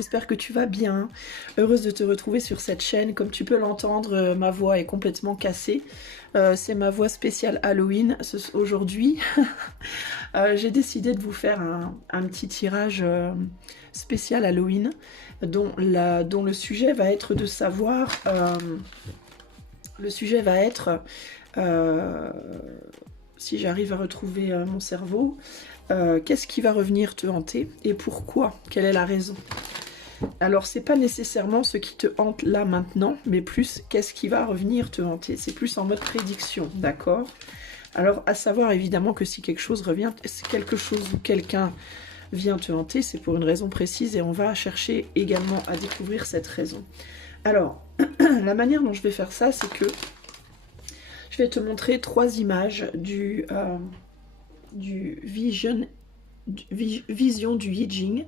j'espère que tu vas bien. Heureuse de te retrouver sur cette chaîne. Comme tu peux l'entendre, ma voix est complètement cassée. C'est ma voix spéciale Halloween aujourd'hui. J'ai décidé de vous faire un petit tirage spécial Halloween dont le sujet va être de savoir... le sujet va être... si j'arrive à retrouver mon cerveau... qu'est-ce qui va revenir te hanter et pourquoi? Quelle est la raison? Alors, c'est pas nécessairement ce qui te hante là maintenant, mais plus qu'est-ce qui va revenir te hanter. C'est plus en mode prédiction, d'accord? Alors, à savoir évidemment que si quelque chose revient, si quelque chose ou quelqu'un vient te hanter, c'est pour une raison précise et on va chercher également à découvrir cette raison. Alors, la manière dont je vais faire ça, c'est que je vais te montrer 3 images du vision du I Ching,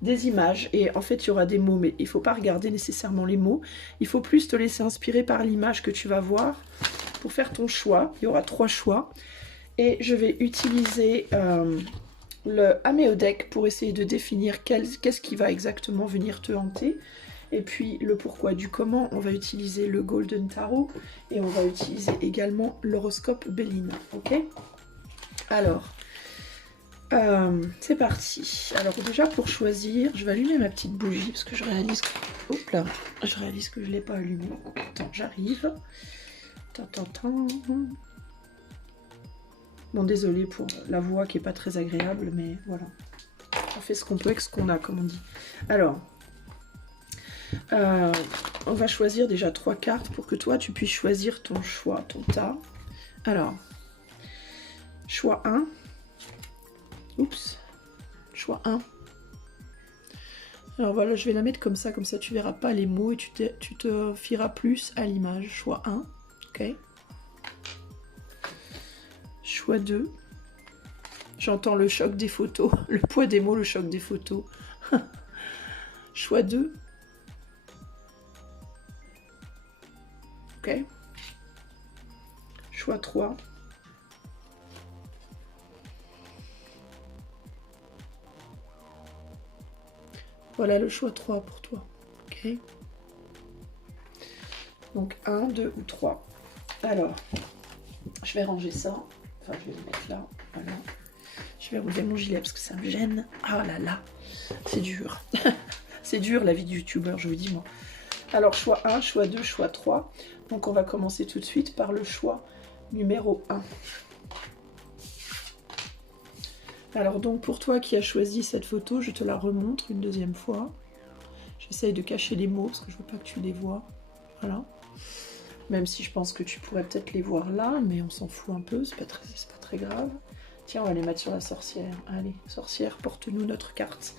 des images, et en fait il y aura des mots, mais il ne faut pas regarder nécessairement les mots, il faut plus te laisser inspirer par l'image que tu vas voir pour faire ton choix. Il y aura 3 choix, et je vais utiliser le Hameo Deck pour essayer de définir qu'est-ce qui va exactement venir te hanter, et puis le pourquoi du comment. On va utiliser le Golden Tarot, et on va utiliser également l'horoscope Bélina, ok? Alors, c'est parti. Alors déjà pour choisir, je vais allumer ma petite bougie parce que je réalise que... Hop là, je réalise que je ne l'ai pas allumée. Attends, j'arrive. Bon, désolé pour la voix qui n'est pas très agréable, mais voilà. On fait ce qu'on peut avec ce qu'on a, comme on dit. Alors, on va choisir déjà 3 cartes pour que toi tu puisses choisir ton choix, ton tas. Alors... Choix 1. Oups. Choix 1. Alors voilà, je vais la mettre comme ça tu verras pas les mots et tu te fieras plus à l'image. Choix 1. Ok. Choix 2. J'entends le choc des photos. Le poids des mots, le choc des photos. Choix 2. Ok. Choix 3. Voilà le choix 3 pour toi. Ok. Donc 1, 2 ou 3. Alors, je vais ranger ça. Enfin, je vais le mettre là. Voilà. Je vais enlever mon gilet parce que ça me gêne. Ah là là, c'est dur. C'est dur la vie de youtubeur, je vous dis moi. Alors, choix 1, choix 2, choix 3. Donc, on va commencer tout de suite par le choix numéro 1. Alors donc pour toi qui as choisi cette photo, je te la remontre une deuxième fois. J'essaye de cacher les mots parce que je veux pas que tu les vois. Voilà. Même si je pense que tu pourrais peut-être les voir là, mais on s'en fout un peu, c'est pas très grave. Tiens, on va les mettre sur la sorcière. Allez, sorcière, porte-nous notre carte.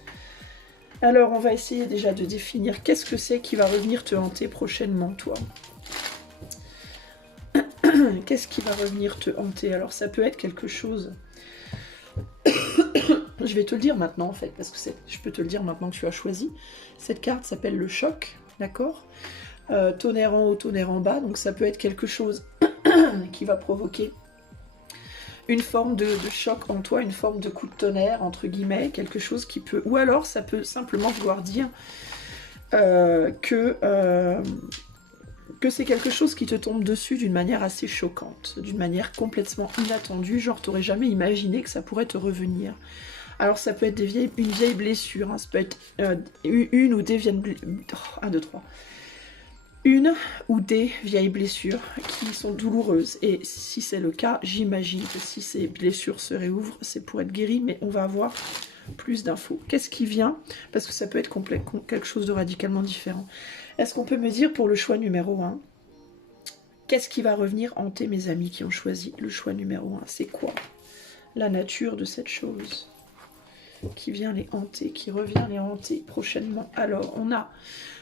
Alors on va essayer déjà de définir qu'est-ce que c'est qui va revenir te hanter prochainement, toi. Qu'est-ce qui va revenir te hanter? Alors ça peut être quelque chose... Je vais te le dire maintenant en fait, parce que je peux te le dire maintenant que tu as choisi. Cette carte s'appelle le choc, d'accord? Tonnerre en haut, tonnerre en bas, donc ça peut être quelque chose qui va provoquer une forme de choc en toi, une forme de coup de tonnerre, entre guillemets, quelque chose qui peut... Ou alors ça peut simplement vouloir dire que c'est quelque chose qui te tombe dessus d'une manière assez choquante, d'une manière complètement inattendue, genre t'aurais jamais imaginé que ça pourrait te revenir. Alors ça peut être une vieille blessure, hein, ça peut être une ou des vieilles une ou des vieilles blessures qui sont douloureuses. Et si c'est le cas, j'imagine que si ces blessures se réouvrent, c'est pour être guéri, mais on va avoir plus d'infos. Qu'est-ce qui vient? Parce que ça peut être quelque chose de radicalement différent. Est-ce qu'on peut me dire pour le choix numéro 1, qu'est-ce qui va revenir hanter mes amis qui ont choisi le choix numéro 1? C'est quoi la nature de cette chose qui vient les hanter, qui revient les hanter prochainement? Alors, on a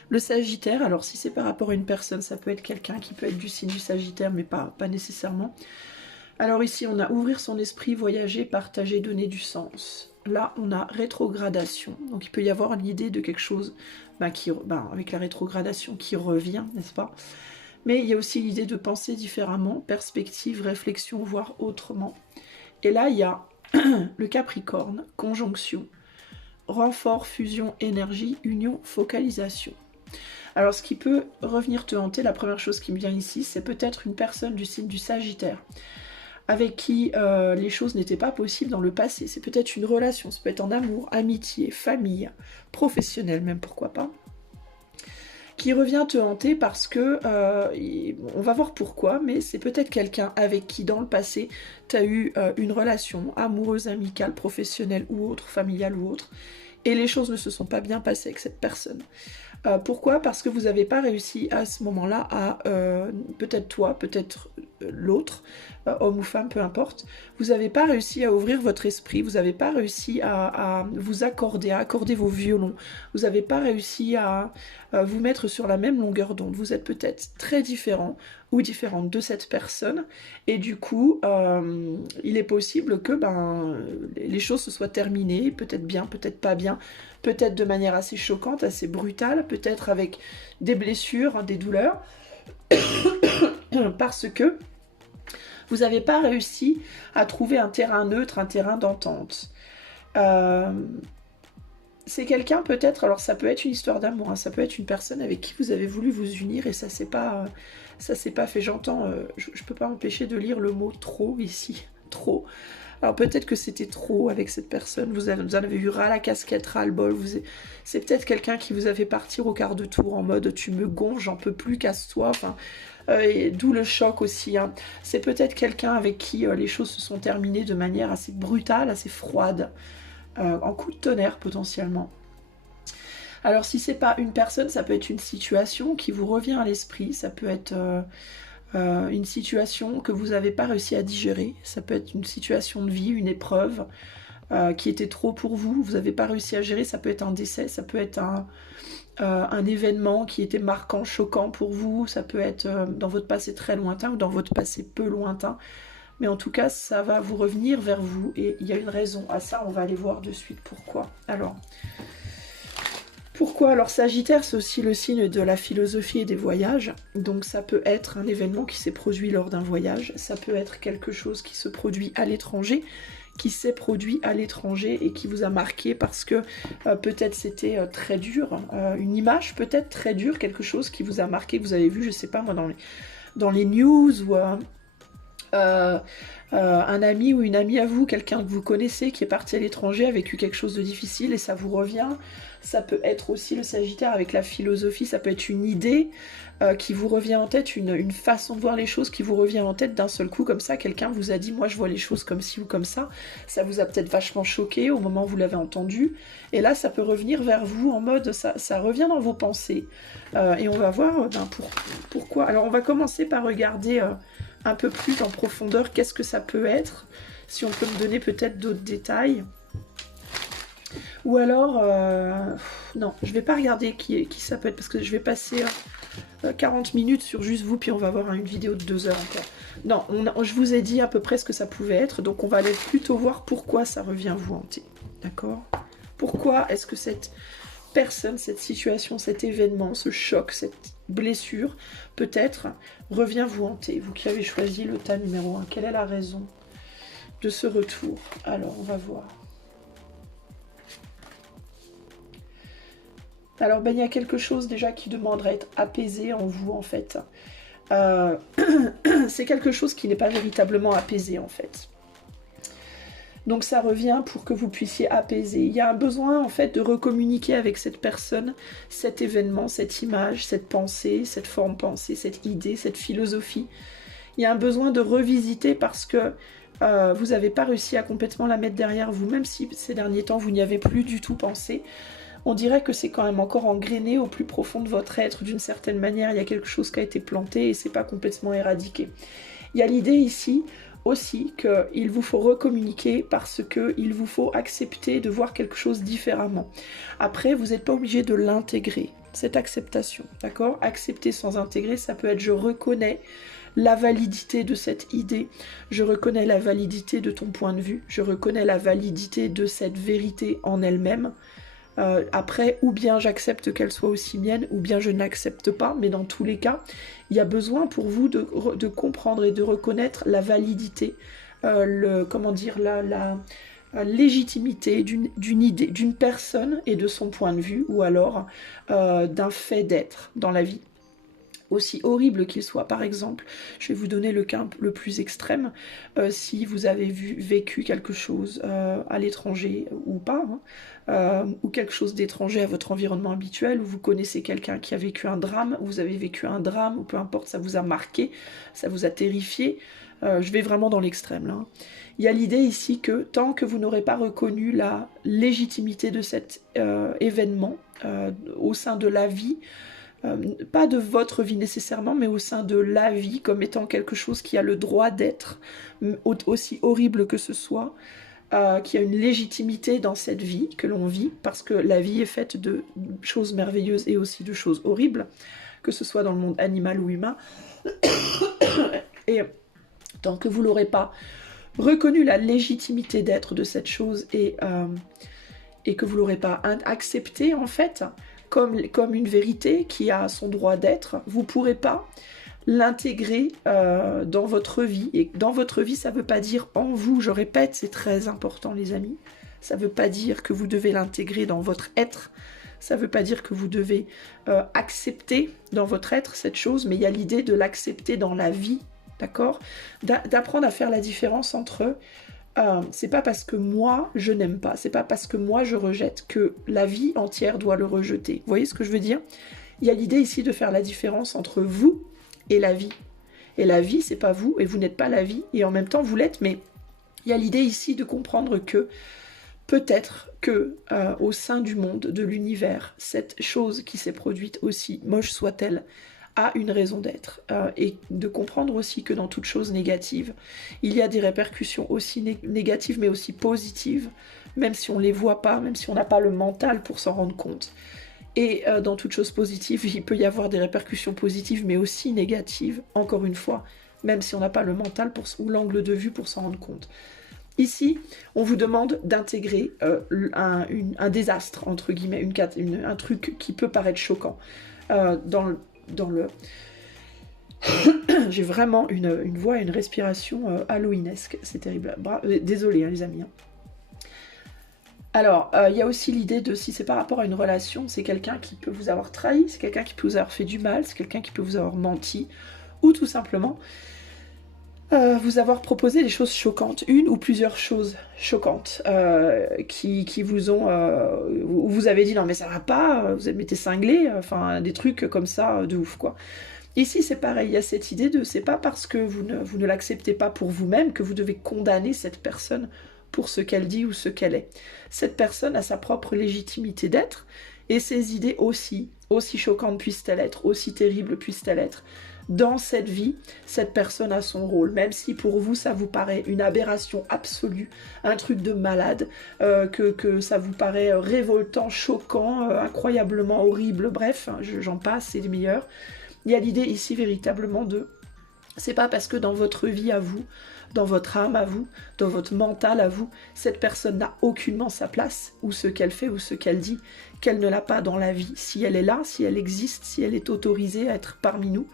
le Sagittaire. Alors, si c'est par rapport à une personne, ça peut être quelqu'un qui peut être du signe du Sagittaire, mais pas nécessairement. Alors ici, on a ouvrir son esprit, voyager, partager, donner du sens. Là, on a rétrogradation. Donc, il peut y avoir l'idée de quelque chose avec la rétrogradation qui revient, n'est-ce pas? Mais il y a aussi l'idée de penser différemment, perspective, réflexion, voire autrement. Et là, il y a le Capricorne, conjonction, renfort, fusion, énergie, union, focalisation. Alors ce qui peut revenir te hanter, la première chose qui me vient ici, c'est peut-être une personne du signe du Sagittaire, avec qui les choses n'étaient pas possibles dans le passé. C'est peut-être une relation, ça peut être en amour, amitié, famille, professionnel même, pourquoi pas, qui revient te hanter parce que, on va voir pourquoi, mais c'est peut-être quelqu'un avec qui dans le passé, tu as eu une relation amoureuse, amicale, professionnelle ou autre, familiale ou autre, et les choses ne se sont pas bien passées avec cette personne. Pourquoi? Parce que vous n'avez pas réussi à ce moment-là à, peut-être toi, peut-être l'autre, homme ou femme, peu importe, vous n'avez pas réussi à ouvrir votre esprit, vous n'avez pas réussi à vous accorder, à accorder vos violons, vous n'avez pas réussi à vous mettre sur la même longueur d'onde, vous êtes peut-être très différent ou différente de cette personne, et du coup, il est possible que les choses se soient terminées, peut-être bien, peut-être pas bien, peut-être de manière assez choquante, assez brutale, peut-être avec des blessures, des douleurs, parce que vous n'avez pas réussi à trouver un terrain neutre, un terrain d'entente. C'est quelqu'un peut-être, alors ça peut être une histoire d'amour, hein, ça peut être une personne avec qui vous avez voulu vous unir et ça s'est pas fait. J'entends, je peux pas m'empêcher de lire le mot trop ici, trop. Alors peut-être que c'était trop avec cette personne, vous en avez eu ras la casquette, ras le bol, c'est peut-être quelqu'un qui vous a fait partir au quart de tour en mode tu me gonfles, j'en peux plus, casse-toi, enfin, d'où le choc aussi. Hein. C'est peut-être quelqu'un avec qui les choses se sont terminées de manière assez brutale, assez froide, en coup de tonnerre potentiellement. Alors si c'est pas une personne, ça peut être une situation qui vous revient à l'esprit, ça peut être une situation que vous n'avez pas réussi à digérer, ça peut être une situation de vie, une épreuve qui était trop pour vous, vous n'avez pas réussi à gérer, ça peut être un décès, ça peut être un événement qui était marquant, choquant pour vous, ça peut être dans votre passé très lointain ou dans votre passé peu lointain, mais en tout cas ça va vous revenir vers vous et il y a une raison à ça, on va aller voir de suite pourquoi. Alors pourquoi? Alors Sagittaire, c'est aussi le signe de la philosophie et des voyages, donc ça peut être un événement qui s'est produit lors d'un voyage, ça peut être quelque chose qui se produit à l'étranger, qui s'est produit à l'étranger et qui vous a marqué parce que peut-être c'était très dur, une image peut-être très dure, quelque chose qui vous a marqué, que vous avez vu, je sais pas moi, dans les news ou un ami ou une amie à vous, quelqu'un que vous connaissez qui est parti à l'étranger, a vécu quelque chose de difficile et ça vous revient. Ça peut être aussi le Sagittaire avec la philosophie, ça peut être une idée qui vous revient en tête, une façon de voir les choses qui vous revient en tête d'un seul coup, comme ça, quelqu'un vous a dit « moi je vois les choses comme ci ou comme ça », ça vous a peut-être vachement choqué au moment où vous l'avez entendu, et là ça peut revenir vers vous en mode, ça revient dans vos pensées, et on va voir pourquoi. Alors on va commencer par regarder un peu plus en profondeur qu'est-ce que ça peut être, si on peut me donner peut-être d'autres détails. Ou alors, non, je vais pas regarder qui ça peut être, parce que je vais passer 40 minutes sur juste vous, puis on va avoir une vidéo de 2 heures encore. Non, je vous ai dit à peu près ce que ça pouvait être, donc on va aller plutôt voir pourquoi ça revient vous hanter, d'accord? Pourquoi est-ce que cette personne, cette situation, cet événement, ce choc, cette blessure, peut-être, revient vous hanter? Vous qui avez choisi le tas numéro 1, quelle est la raison de ce retour? Alors, on va voir. Alors, il y a quelque chose déjà qui demanderait à être apaisé en vous, en fait. C'est quelque chose qui n'est pas véritablement apaisé, en fait. Donc, ça revient pour que vous puissiez apaiser. Il y a un besoin, en fait, de recommuniquer avec cette personne, cet événement, cette image, cette pensée, cette forme pensée, cette idée, cette philosophie. Il y a un besoin de revisiter parce que vous n'avez pas réussi à complètement la mettre derrière vous, même si ces derniers temps, vous n'y avez plus du tout pensé. On dirait que c'est quand même encore engrainé au plus profond de votre être, d'une certaine manière, il y a quelque chose qui a été planté et c'est pas complètement éradiqué. Il y a l'idée ici aussi qu'il vous faut recommuniquer parce qu'il vous faut accepter de voir quelque chose différemment. Après, vous n'êtes pas obligé de l'intégrer, cette acceptation, d'accord? Accepter sans intégrer, ça peut être je reconnais la validité de cette idée, je reconnais la validité de ton point de vue, je reconnais la validité de cette vérité en elle-même. Après, ou bien j'accepte qu'elle soit aussi mienne, ou bien je n'accepte pas, mais dans tous les cas, il y a besoin pour vous de comprendre et de reconnaître la validité, comment dire, légitimité d'une idée, d'une personne et de son point de vue, ou alors d'un fait d'être dans la vie. Aussi horrible qu'il soit. Par exemple, je vais vous donner le cas le plus extrême. Si vous avez vécu quelque chose à l'étranger ou pas, hein, ou quelque chose d'étranger à votre environnement habituel, ou vous connaissez quelqu'un qui a vécu un drame, vous avez vécu un drame, ou peu importe, ça vous a marqué, ça vous a terrifié, je vais vraiment dans l'extrême là. Hein. Il y a l'idée ici que tant que vous n'aurez pas reconnu la légitimité de cet événement au sein de la vie, pas de votre vie nécessairement, mais au sein de la vie, comme étant quelque chose qui a le droit d'être, aussi horrible que ce soit, qui a une légitimité dans cette vie que l'on vit, parce que la vie est faite de choses merveilleuses et aussi de choses horribles, que ce soit dans le monde animal ou humain. Et tant que vous n'aurez pas reconnu la légitimité d'être de cette chose et que vous ne l'aurez pas accepté en fait, comme une vérité qui a son droit d'être, vous ne pourrez pas l'intégrer dans votre vie. Et dans votre vie, ça ne veut pas dire en vous, je répète, c'est très important les amis, ça ne veut pas dire que vous devez l'intégrer dans votre être, ça ne veut pas dire que vous devez accepter dans votre être cette chose, mais il y a l'idée de l'accepter dans la vie, d'accord? D'apprendre à faire la différence entre... c'est pas parce que moi je n'aime pas, c'est pas parce que moi je rejette que la vie entière doit le rejeter. Vous voyez ce que je veux dire? Il y a l'idée ici de faire la différence entre vous et la vie. Et la vie, c'est pas vous, et vous n'êtes pas la vie, et en même temps vous l'êtes, mais il y a l'idée ici de comprendre que peut-être que au sein du monde, de l'univers, cette chose qui s'est produite, aussi moche soit-elle, a une raison d'être, et de comprendre aussi que dans toute chose négative, il y a des répercussions aussi négatives mais aussi positives, même si on ne les voit pas, même si on n'a pas le mental pour s'en rendre compte. Et dans toute chose positive, il peut y avoir des répercussions positives mais aussi négatives, encore une fois, même si on n'a pas le mental ou l'angle de vue pour s'en rendre compte. Ici, on vous demande d'intégrer un désastre, entre guillemets, un truc qui peut paraître choquant dans le... J'ai vraiment une voix et une respiration halloweenesque, c'est terrible. Désolée hein, les amis. Hein. Alors, il y a aussi l'idée de, si c'est par rapport à une relation, c'est quelqu'un qui peut vous avoir trahi, c'est quelqu'un qui peut vous avoir fait du mal, c'est quelqu'un qui peut vous avoir menti, ou tout simplement vous avoir proposé des choses choquantes, une ou plusieurs choses choquantes qui vous ont... vous avez dit non mais ça va pas, vous avez été cinglé, enfin des trucs comme ça de ouf quoi. Ici c'est pareil, il y a cette idée de c'est pas parce que vous ne l'acceptez pas pour vous-même que vous devez condamner cette personne pour ce qu'elle dit ou ce qu'elle est. Cette personne a sa propre légitimité d'être et ses idées aussi choquantes puissent-elles être, aussi terribles puissent-elles être. Dans cette vie, cette personne a son rôle, même si pour vous ça vous paraît une aberration absolue, un truc de malade, que ça vous paraît révoltant, choquant, incroyablement horrible, bref, j'en passe, c'est les meilleurs. Il y a l'idée ici véritablement de... C'est pas parce que dans votre vie à vous, dans votre âme à vous, dans votre mental à vous, cette personne n'a aucunement sa place, ou ce qu'elle fait, ou ce qu'elle dit, qu'elle ne l'a pas dans la vie. Si elle est là, si elle existe, si elle est autorisée à être parmi nous,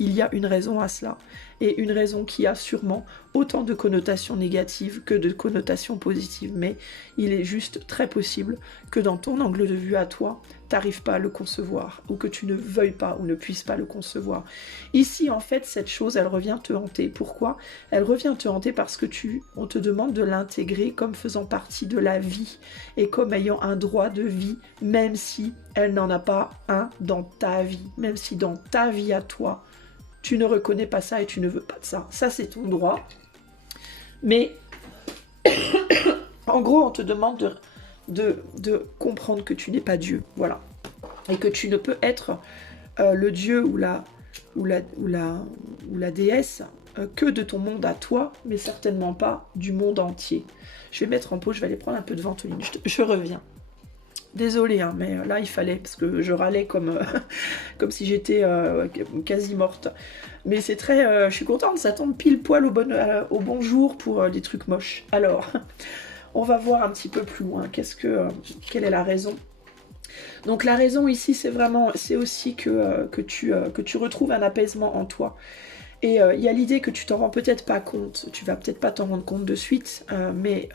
il y a une raison à cela, et une raison qui a sûrement autant de connotations négatives que de connotations positives, mais il est juste très possible que dans ton angle de vue à toi, t'arrives pas à le concevoir, ou que tu ne veuilles pas ou ne puisses pas le concevoir. Ici, en fait, cette chose, elle revient te hanter. Pourquoi? Elle revient te hanter parce que on te demande de l'intégrer comme faisant partie de la vie, et comme ayant un droit de vie, même si elle n'en a pas un dans ta vie, même si dans ta vie à toi, tu ne reconnais pas ça et tu ne veux pas de ça. Ça, c'est ton droit. Mais, en gros, on te demande de comprendre que tu n'es pas Dieu. Voilà. Et que tu ne peux être le Dieu ou la déesse que de ton monde à toi, mais certainement pas du monde entier. Je vais mettre en pause, je vais aller prendre un peu de ventoline. Je reviens. Désolée, hein, mais là il fallait, parce que je râlais comme si j'étais quasi morte. Mais c'est très... je suis contente, ça tombe pile poil au bon jour pour des trucs moches. Alors, on va voir un petit peu plus loin. Quelle est la raison? Donc la raison ici, c'est aussi que tu retrouves un apaisement en toi. Et il y a l'idée que tu t'en rends peut-être pas compte, tu vas peut-être pas t'en rendre compte de suite, mais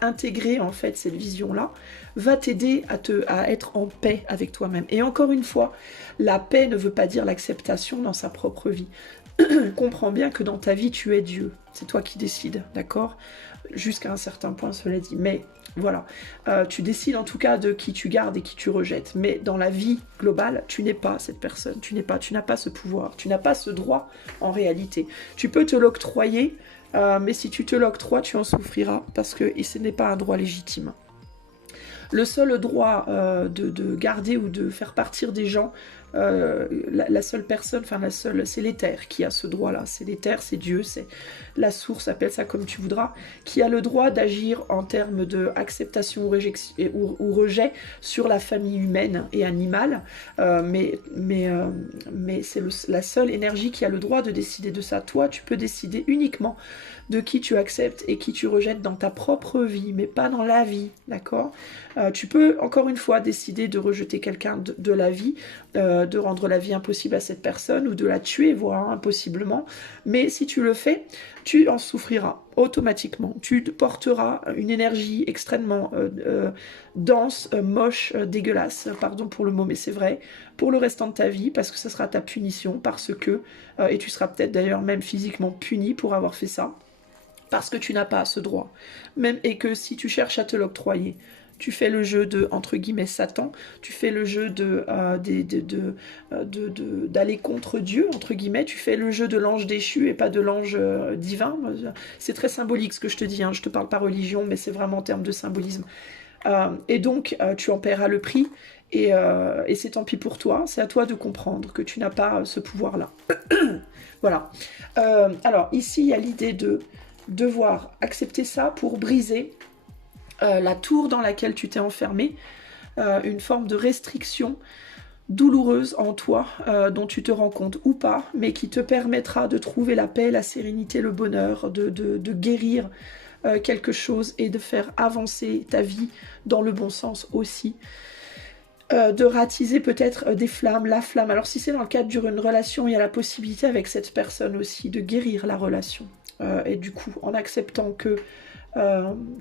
intégrer en fait cette vision-là va t'aider à être en paix avec toi-même. Et encore une fois, la paix ne veut pas dire l'acceptation dans sa propre vie. Comprends bien que dans ta vie, tu es Dieu. C'est toi qui décides, d'accord? Jusqu'à un certain point, cela dit. Mais voilà, tu décides en tout cas de qui tu gardes et qui tu rejettes. Mais dans la vie globale, tu n'es pas cette personne. Tu n'as pas ce pouvoir. Tu n'as pas ce droit en réalité. Tu peux te l'octroyer, mais si tu te l'octroies, tu en souffriras parce que ce n'est pas un droit légitime. Le seul droit de garder ou de faire partir des gens, la seule personne, c'est l'éther qui a ce droit-là. C'est l'éther, c'est Dieu, c'est la source, appelle ça comme tu voudras, qui a le droit d'agir en termes d'acceptation ou rejet sur la famille humaine et animale. Mais c'est la seule énergie qui a le droit de décider de ça. Toi, tu peux décider uniquement de qui tu acceptes et qui tu rejettes dans ta propre vie, mais pas dans la vie, d'accord? Tu peux, encore une fois, décider de rejeter quelqu'un de la vie, de rendre la vie impossible à cette personne, ou de la tuer, voire impossiblement, mais si tu le fais, tu en souffriras automatiquement. Tu porteras une énergie extrêmement dense, moche, dégueulasse, pardon pour le mot, mais c'est vrai, pour le restant de ta vie, parce que ça sera ta punition, parce que, et tu seras peut-être d'ailleurs même physiquement puni pour avoir fait ça, parce que tu n'as pas ce droit. Même, et que si tu cherches à te l'octroyer, tu fais le jeu de, entre guillemets, Satan, tu fais le jeu d'aller contre Dieu, entre guillemets, tu fais le jeu de l'ange déchu et pas de l'ange divin. C'est très symbolique ce que je te dis, hein. Je te parle pas religion, mais c'est vraiment en termes de symbolisme. Et donc, tu en paieras le prix, et c'est tant pis pour toi, c'est à toi de comprendre que tu n'as pas ce pouvoir-là. Voilà. Alors, ici, il y a l'idée de devoir accepter ça pour briser la tour dans laquelle tu t'es enfermé, une forme de restriction douloureuse en toi, dont tu te rends compte ou pas, mais qui te permettra de trouver la paix, la sérénité, le bonheur, de guérir quelque chose et de faire avancer ta vie dans le bon sens aussi. De ratiser peut-être des flammes, la flamme. Alors si c'est dans le cadre d'une relation, il y a la possibilité avec cette personne aussi de guérir la relation. Et du coup, en acceptant que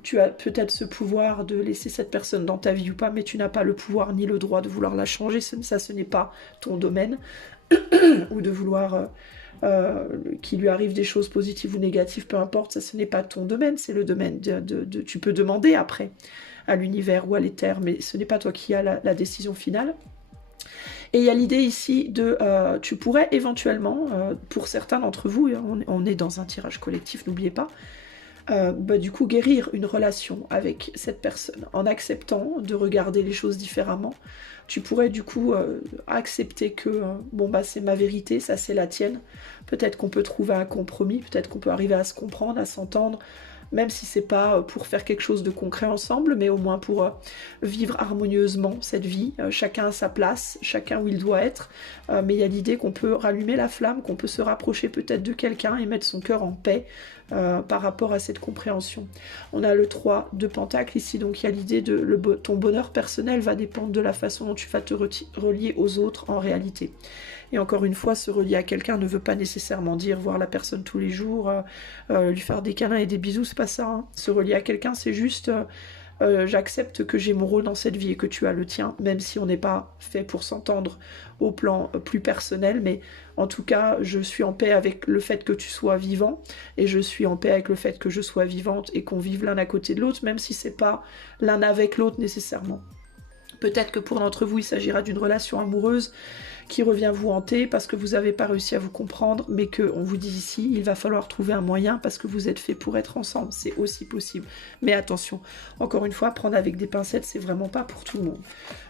tu as peut-être ce pouvoir de laisser cette personne dans ta vie ou pas, mais tu n'as pas le pouvoir ni le droit de vouloir la changer, ça ce n'est pas ton domaine, ou de vouloir qu'il lui arrive des choses positives ou négatives, peu importe, ça ce n'est pas ton domaine, c'est le domaine tu peux demander après à l'univers ou à l'éther, mais ce n'est pas toi qui as la décision finale. Et il y a l'idée ici de, tu pourrais éventuellement, pour certains d'entre vous, on est dans un tirage collectif, n'oubliez pas, du coup guérir une relation avec cette personne en acceptant de regarder les choses différemment. Tu pourrais du coup accepter que c'est ma vérité, ça c'est la tienne. Peut-être qu'on peut trouver un compromis, peut-être qu'on peut arriver à se comprendre, à s'entendre, même si c'est pas pour faire quelque chose de concret ensemble, mais au moins pour vivre harmonieusement cette vie, chacun à sa place, chacun où il doit être, mais il y a l'idée qu'on peut rallumer la flamme, qu'on peut se rapprocher peut-être de quelqu'un et mettre son cœur en paix par rapport à cette compréhension. On a le 3 de Pentacle ici, donc il y a l'idée de ton bonheur personnel va dépendre de la façon dont tu vas te relier aux autres en réalité. Et encore une fois, se relier à quelqu'un ne veut pas nécessairement dire voir la personne tous les jours, lui faire des câlins et des bisous, c'est pas ça. Hein. Se relier à quelqu'un, c'est juste j'accepte que j'ai mon rôle dans cette vie et que tu as le tien, même si on n'est pas fait pour s'entendre au plan plus personnel, mais en tout cas, je suis en paix avec le fait que tu sois vivant, et je suis en paix avec le fait que je sois vivante et qu'on vive l'un à côté de l'autre, même si c'est pas l'un avec l'autre nécessairement. Peut-être que pour d'entre vous, il s'agira d'une relation amoureuse qui revient vous hanter parce que vous n'avez pas réussi à vous comprendre, mais qu'on vous dit ici, il va falloir trouver un moyen parce que vous êtes fait pour être ensemble. C'est aussi possible. Mais attention, encore une fois, prendre avec des pincettes, c'est vraiment pas pour tout le monde.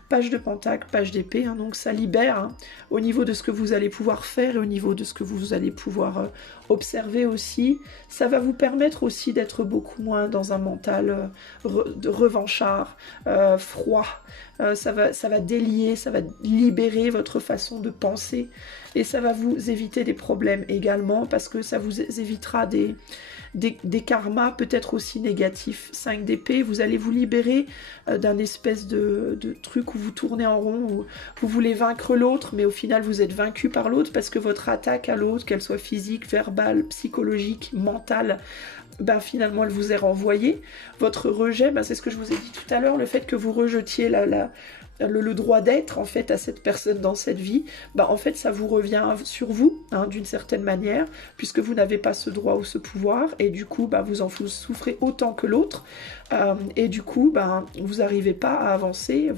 Page de pentacle, page d'épée, hein, donc ça libère au niveau de ce que vous allez pouvoir faire et au niveau de ce que vous allez pouvoir observer aussi. Ça va vous permettre aussi d'être beaucoup moins dans un mental de revanchard, froid. Ça va délier, ça va libérer votre façon façon de penser. Et ça va vous éviter des problèmes également, parce que ça vous évitera des karmas peut-être aussi négatifs. 5 d'épée, vous allez vous libérer d'un espèce de truc où vous tournez en rond, où vous voulez vaincre l'autre, mais au final vous êtes vaincu par l'autre, parce que votre attaque à l'autre, qu'elle soit physique, verbale, psychologique, mentale, ben finalement elle vous est renvoyée. Votre rejet, ben c'est ce que je vous ai dit tout à l'heure, le fait que vous rejetiez le droit d'être en fait à cette personne dans cette vie, bah en fait ça vous revient sur vous hein, d'une certaine manière, puisque vous n'avez pas ce droit ou ce pouvoir, et du coup bah, vous en souffrez autant que l'autre, et du coup bah, vous n'arrivez pas à avancer,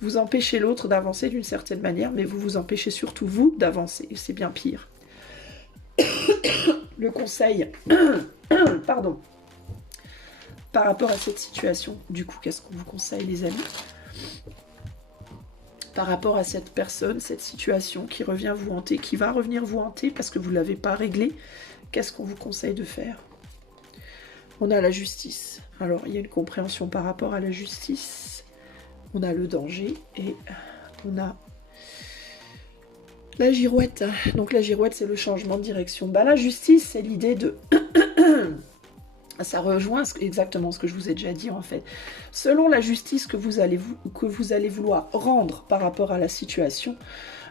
vous empêchez l'autre d'avancer d'une certaine manière, mais vous vous empêchez surtout vous d'avancer, c'est bien pire. Le conseil, pardon, par rapport à cette situation, du coup qu'est-ce qu'on vous conseille les amis ? Par rapport à cette personne, cette situation qui revient vous hanter, qui va revenir vous hanter parce que vous ne l'avez pas réglé, qu'est-ce qu'on vous conseille de faire? On a la justice. Alors, il y a une compréhension par rapport à la justice. On a le danger et on a la girouette. Donc la girouette, c'est le changement de direction. Bah, la justice, c'est l'idée de... Ça rejoint exactement ce que je vous ai déjà dit en fait. Selon la justice que vous allez vouloir rendre par rapport à la situation,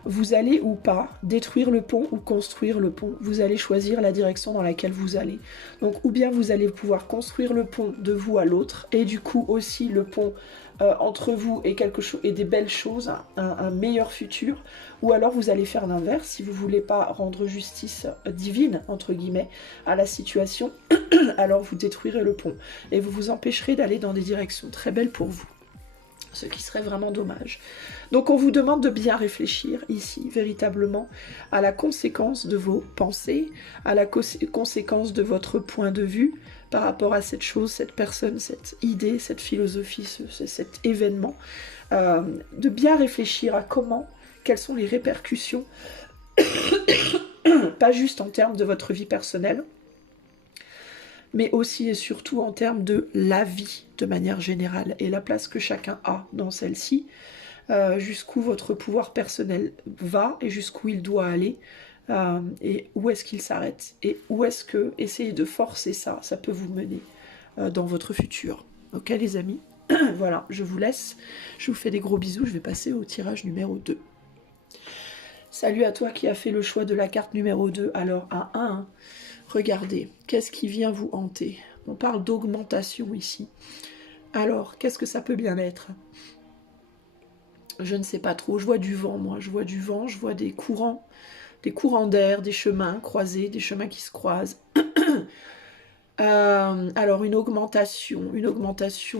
vous allez ou pas détruire le pont ou construire le pont. Vous allez choisir la direction dans laquelle vous allez. Donc ou bien vous allez pouvoir construire le pont de vous à l'autre et du coup aussi le pont entre vous et quelque chose et des belles choses, un meilleur futur, ou alors vous allez faire l'inverse si vous voulez pas rendre justice divine entre guillemets à la situation, alors vous détruirez le pont et vous vous empêcherez d'aller dans des directions très belles pour vous, ce qui serait vraiment dommage. Donc on vous demande de bien réfléchir ici véritablement à la conséquence de vos pensées, à la conséquence de votre point de vue par rapport à cette chose, cette personne, cette idée, cette philosophie, cet événement, de bien réfléchir à quelles sont les répercussions, pas juste en termes de votre vie personnelle, mais aussi et surtout en termes de la vie de manière générale et la place que chacun a dans celle-ci, jusqu'où votre pouvoir personnel va et jusqu'où il doit aller, et où est-ce qu'il s'arrête et où est-ce que essayer de forcer ça peut vous mener dans votre futur. Ok les amis, voilà, je vous laisse, je vous fais des gros bisous, je vais passer au tirage numéro 2. Salut à toi qui as fait le choix de la carte numéro 2. Alors à 1, regardez, qu'est-ce qui vient vous hanter? On parle d'augmentation ici. Alors, qu'est-ce que ça peut bien être? Je ne sais pas trop, je vois du vent, moi. Je vois du vent, je vois des courants d'air, des chemins croisés, des chemins qui se croisent. Alors, une augmentation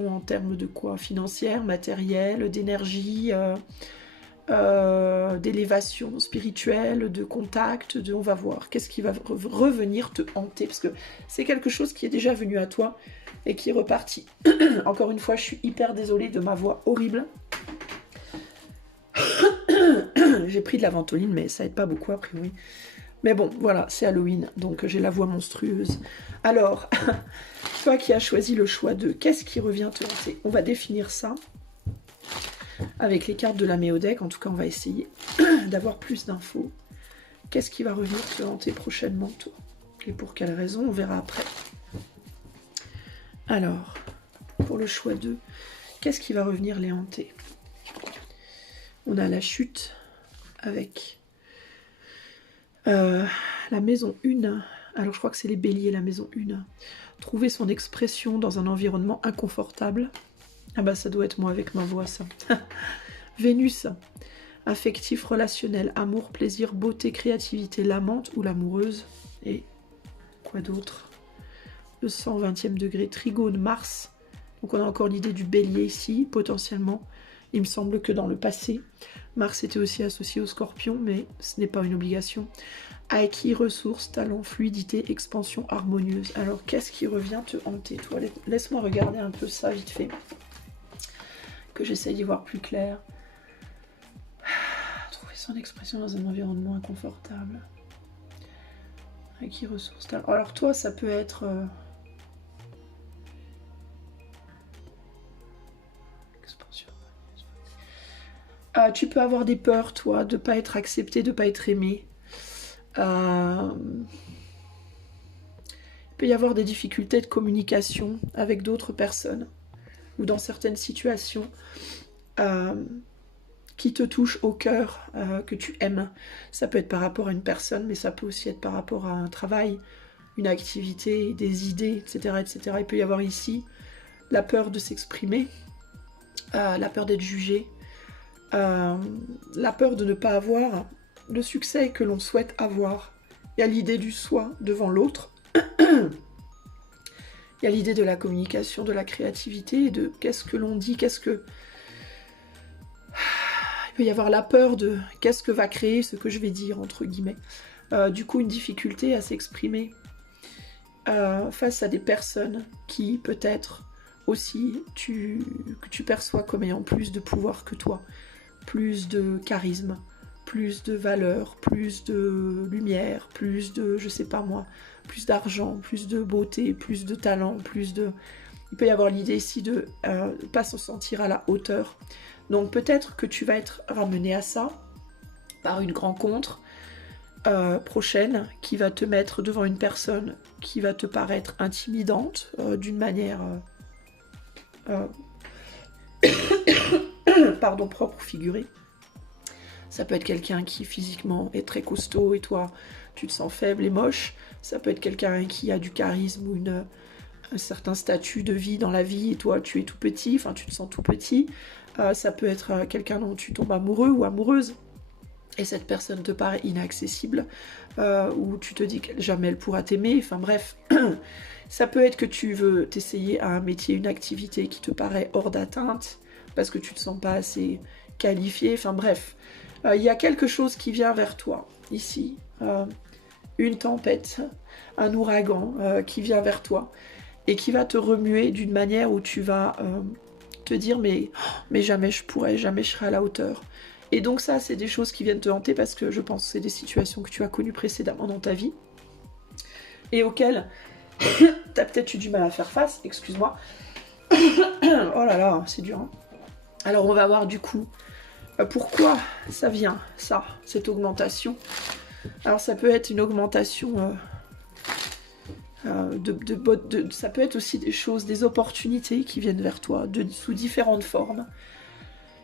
en termes de quoi? Financière, matérielle, d'énergie, d'élévation spirituelle, de contact, on va voir. Qu'est-ce qui va revenir te hanter? Parce que c'est quelque chose qui est déjà venu à toi et qui est reparti. Encore une fois, je suis hyper désolée de ma voix horrible. J'ai pris de la ventoline, mais ça aide pas beaucoup a priori. Mais bon, voilà, c'est Halloween, donc j'ai la voix monstrueuse. Alors, toi qui as choisi le choix de qu'est-ce qui revient te hanter? On va définir ça avec les cartes de la Méodec. En tout cas, on va essayer d'avoir plus d'infos. Qu'est-ce qui va revenir te hanter prochainement, toi? Et pour quelle raison? On verra après. Alors, pour le choix 2, qu'est-ce qui va revenir les hanter? On a la chute avec la maison 1. Alors, je crois que c'est les béliers, la maison 1. Trouver son expression dans un environnement inconfortable. Ah bah, ça doit être moi avec ma voix, ça. Vénus, affectif, relationnel, amour, plaisir, beauté, créativité, l'amante ou l'amoureuse. Et quoi d'autre? Le 120e degré, trigone, Mars. Donc on a encore l'idée du bélier ici, potentiellement. Il me semble que dans le passé, Mars était aussi associé au scorpion, mais ce n'est pas une obligation. Acquis, ressources, talent, fluidité, expansion harmonieuse. Alors, qu'est-ce qui revient te hanter, toi? Laisse-moi regarder un peu ça vite fait, que j'essaie d'y voir plus clair. Trouver son expression dans un environnement inconfortable. Acquis, ressources, talent. Alors, toi, ça peut être... Tu peux avoir des peurs, toi, de ne pas être accepté, de ne pas être aimé. Il peut y avoir des difficultés de communication avec d'autres personnes ou dans certaines situations qui te touchent au cœur, que tu aimes. Ça peut être par rapport à une personne, mais ça peut aussi être par rapport à un travail, une activité, des idées, etc., etc. Il peut y avoir ici la peur de s'exprimer, la peur d'être jugé, la peur de ne pas avoir le succès que l'on souhaite avoir. Il y a l'idée du soi devant l'autre. Il y a l'idée de la communication, de la créativité, de qu'est-ce que l'on dit, qu'est-ce que... Il peut y avoir la peur de qu'est-ce que va créer ce que je vais dire, entre guillemets. Du coup, une difficulté à s'exprimer face à des personnes qui, peut-être, aussi, que tu perçois comme ayant plus de pouvoir que toi, plus de charisme, plus de valeur, plus de lumière, plus de, je sais pas moi, plus d'argent, plus de beauté, plus de talent, plus de... Il peut y avoir l'idée ici de ne pas se sentir à la hauteur. Donc peut-être que tu vas être ramené à ça par une rencontre prochaine qui va te mettre devant une personne qui va te paraître intimidante d'une manière pardon, propre ou figurée. Ça peut être quelqu'un qui physiquement est très costaud et toi tu te sens faible et moche. Ça peut être quelqu'un qui a du charisme ou un certain statut de vie dans la vie et toi tu es tout petit, enfin tu te sens tout petit. Ça peut être quelqu'un dont tu tombes amoureux ou amoureuse et cette personne te paraît inaccessible ou tu te dis que jamais elle pourra t'aimer, enfin bref. Ça peut être que tu veux t'essayer à un métier, une activité qui te paraît hors d'atteinte parce que tu te sens pas assez qualifié, enfin bref. Il y a quelque chose qui vient vers toi ici, une tempête, un ouragan qui vient vers toi et qui va te remuer d'une manière où tu vas te dire mais jamais je pourrais, jamais je serai à la hauteur. Et donc ça, c'est des choses qui viennent te hanter parce que je pense que c'est des situations que tu as connues précédemment dans ta vie et auxquelles tu as peut-être eu du mal à faire face, excuse-moi. Oh là là, c'est dur. Hein. Alors on va voir du coup pourquoi ça vient, ça, cette augmentation. Alors ça peut être une augmentation ça peut être aussi des choses, des opportunités qui viennent vers toi, sous différentes formes,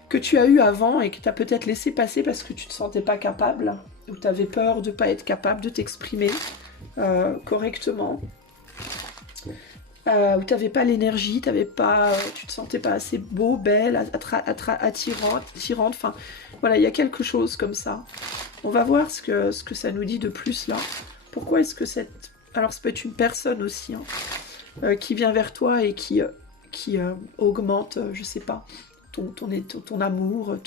que tu as eu avant et que tu as peut-être laissé passer parce que tu ne te sentais pas capable, ou tu avais peur de ne pas être capable de t'exprimer correctement, où tu n'avais pas l'énergie, tu te sentais pas assez beau, belle, attirante, enfin voilà, il y a quelque chose comme ça. On va voir ce que ça nous dit de plus là. Pourquoi est-ce que cette... Alors ça peut être une personne aussi, hein, qui vient vers toi et qui augmente, je sais pas, ton amour,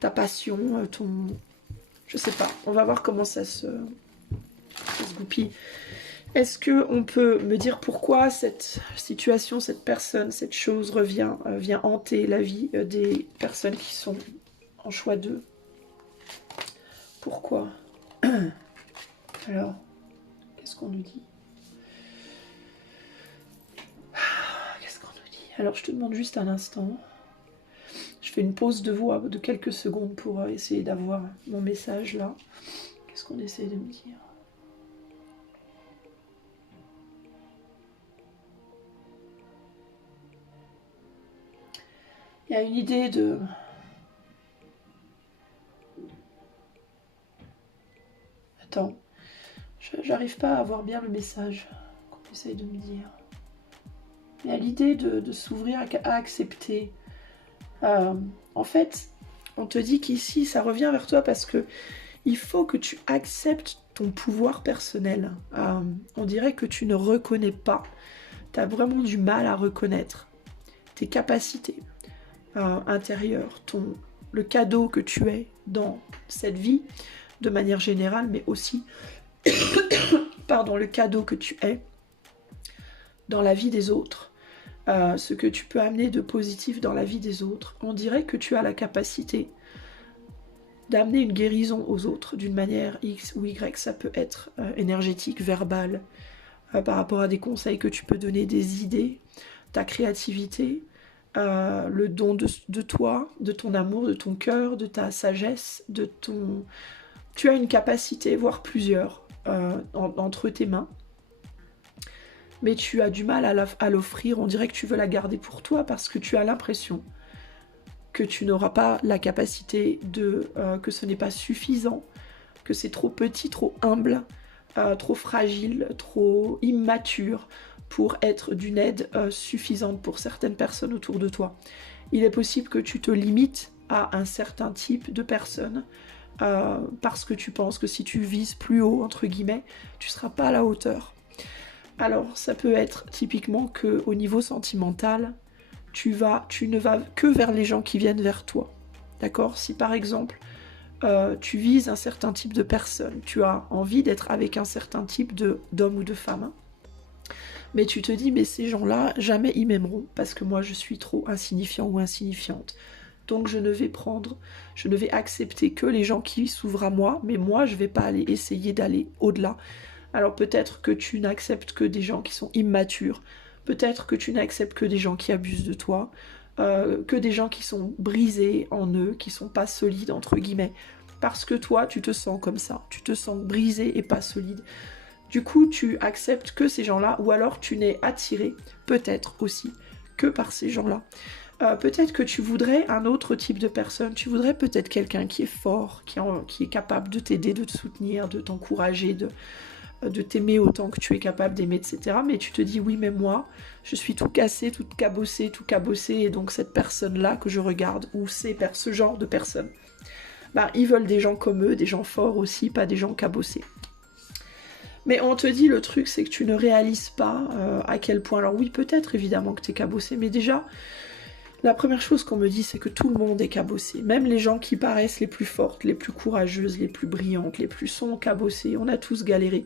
ta passion, je sais pas. On va voir comment ça se goupille. Est-ce qu'on peut me dire pourquoi cette situation, cette personne, cette chose vient hanter la vie des personnes qui sont en choix 2? Pourquoi? Alors, qu'est-ce qu'on nous dit? Qu'est-ce qu'on nous dit? Alors, je te demande juste un instant. Je fais une pause de voix de quelques secondes pour essayer d'avoir mon message là. Qu'est-ce qu'on essaie de me dire? Il y a une idée de... Attends, j'arrive pas à avoir bien le message qu'on essaye de me dire. Il y a l'idée de s'ouvrir à accepter. En fait, on te dit qu'ici, ça revient vers toi parce que il faut que tu acceptes ton pouvoir personnel. On dirait que tu ne reconnais pas. Tu as vraiment du mal à reconnaître tes capacités intérieures, le cadeau que tu es dans cette vie, de manière générale, mais aussi pardon, le cadeau que tu es dans la vie des autres. Ce que tu peux amener de positif dans la vie des autres. On dirait que tu as la capacité d'amener une guérison aux autres d'une manière X ou Y. Ça peut être énergétique, verbal, par rapport à des conseils que tu peux donner, des idées, ta créativité, le don de toi, de ton amour, de ton cœur, de ta sagesse, de ton... Tu as une capacité, voire plusieurs, entre tes mains, mais tu as du mal à l'offrir. On dirait que tu veux la garder pour toi parce que tu as l'impression que tu n'auras pas la capacité que ce n'est pas suffisant, que c'est trop petit, trop humble, trop fragile, trop immature pour être d'une aide suffisante pour certaines personnes autour de toi. Il est possible que tu te limites à un certain type de personnes parce que tu penses que si tu vises plus haut, entre guillemets, tu ne seras pas à la hauteur. Alors, ça peut être typiquement qu'au niveau sentimental, tu ne vas que vers les gens qui viennent vers toi. D'accord? Si par exemple, tu vises un certain type de personne, tu as envie d'être avec un certain type d'homme ou de femme, mais tu te dis, mais ces gens-là, jamais ils m'aimeront, parce que moi je suis trop insignifiant ou insignifiante. Donc je ne vais accepter que les gens qui s'ouvrent à moi, mais moi je ne vais pas aller essayer d'aller au-delà. Alors peut-être que tu n'acceptes que des gens qui sont immatures, peut-être que tu n'acceptes que des gens qui abusent de toi, que des gens qui sont brisés en eux, qui sont pas solides entre guillemets, parce que toi tu te sens comme ça, tu te sens brisé et pas solide. Du coup tu acceptes que ces gens-là, ou alors tu n'es attiré, peut-être aussi, que par ces gens-là. Peut-être que tu voudrais un autre type de personne, tu voudrais peut-être quelqu'un qui est fort, qui est capable de t'aider, de te soutenir, de t'encourager, de t'aimer autant que tu es capable d'aimer, etc. Mais tu te dis, oui, mais moi, je suis tout cassé, tout cabossé, et donc cette personne-là que je regarde, ou ce genre de personnes, bah, ils veulent des gens comme eux, des gens forts aussi, pas des gens cabossés. Mais on te dit, le truc, c'est que tu ne réalises pas à quel point... Alors oui, peut-être, évidemment, que tu es cabossé, mais déjà... La première chose qu'on me dit, c'est que tout le monde est cabossé. Même les gens qui paraissent les plus fortes, les plus courageuses, les plus brillantes, les plus sont cabossés. On a tous galéré.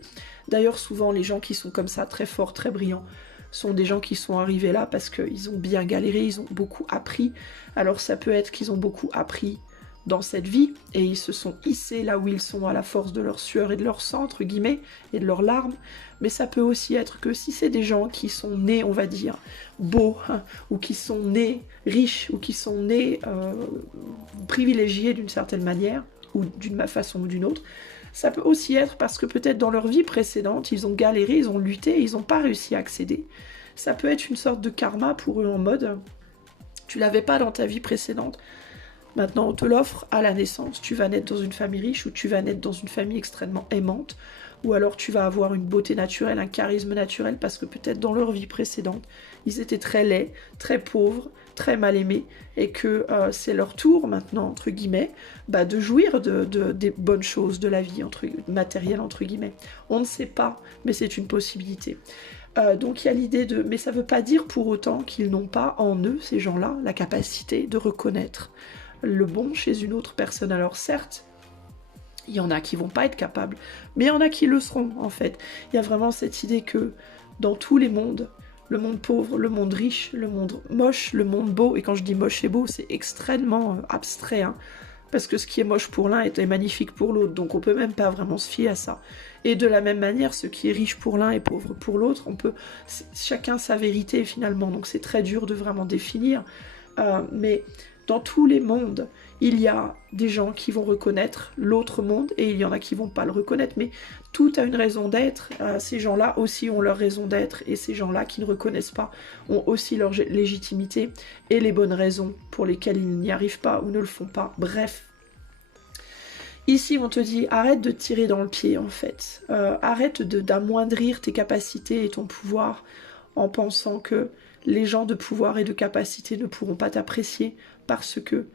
D'ailleurs, souvent, les gens qui sont comme ça, très forts, très brillants, sont des gens qui sont arrivés là parce qu'ils ont bien galéré, ils ont beaucoup appris. Alors ça peut être qu'ils ont beaucoup appris dans cette vie et ils se sont hissés là où ils sont à la force de leur sueur et de leur sang, entre guillemets, et de leurs larmes. Mais ça peut aussi être que si c'est des gens qui sont nés, on va dire, beaux, hein, ou qui sont nés riches, ou qui sont nés privilégiés d'une certaine manière, ou d'une façon ou d'une autre, ça peut aussi être parce que peut-être dans leur vie précédente, ils ont galéré, ils ont lutté, ils n'ont pas réussi à accéder. Ça peut être une sorte de karma pour eux en mode, tu l'avais pas dans ta vie précédente, maintenant on te l'offre à la naissance, tu vas naître dans une famille riche, ou tu vas naître dans une famille extrêmement aimante, ou alors tu vas avoir une beauté naturelle, un charisme naturel, parce que peut-être dans leur vie précédente, ils étaient très laids, très pauvres, très mal aimés, et que c'est leur tour maintenant, entre guillemets, bah, de jouir des bonnes choses de la vie matérielle, entre guillemets. On ne sait pas, mais c'est une possibilité. Donc il y a l'idée de... Mais ça ne veut pas dire pour autant qu'ils n'ont pas en eux, ces gens-là, la capacité de reconnaître le bon chez une autre personne. Alors certes, il y en a qui vont pas être capables, mais il y en a qui le seront en fait. Il y a vraiment cette idée que dans tous les mondes, le monde pauvre, le monde riche, le monde moche, le monde beau, et quand je dis moche et beau, c'est extrêmement abstrait, hein, parce que ce qui est moche pour l'un est magnifique pour l'autre, donc on peut même pas vraiment se fier à ça. Et de la même manière, ce qui est riche pour l'un est pauvre pour l'autre, chacun sa vérité finalement, donc c'est très dur de vraiment définir, mais dans tous les mondes, il y a des gens qui vont reconnaître l'autre monde et il y en a qui vont pas le reconnaître, mais tout a une raison d'être. Ces gens-là aussi ont leur raison d'être et ces gens-là qui ne reconnaissent pas ont aussi leur légitimité et les bonnes raisons pour lesquelles ils n'y arrivent pas ou ne le font pas. Bref. Ici, on te dit, arrête de tirer dans le pied, en fait. Arrête d'amoindrir tes capacités et ton pouvoir en pensant que les gens de pouvoir et de capacité ne pourront pas t'apprécier parce que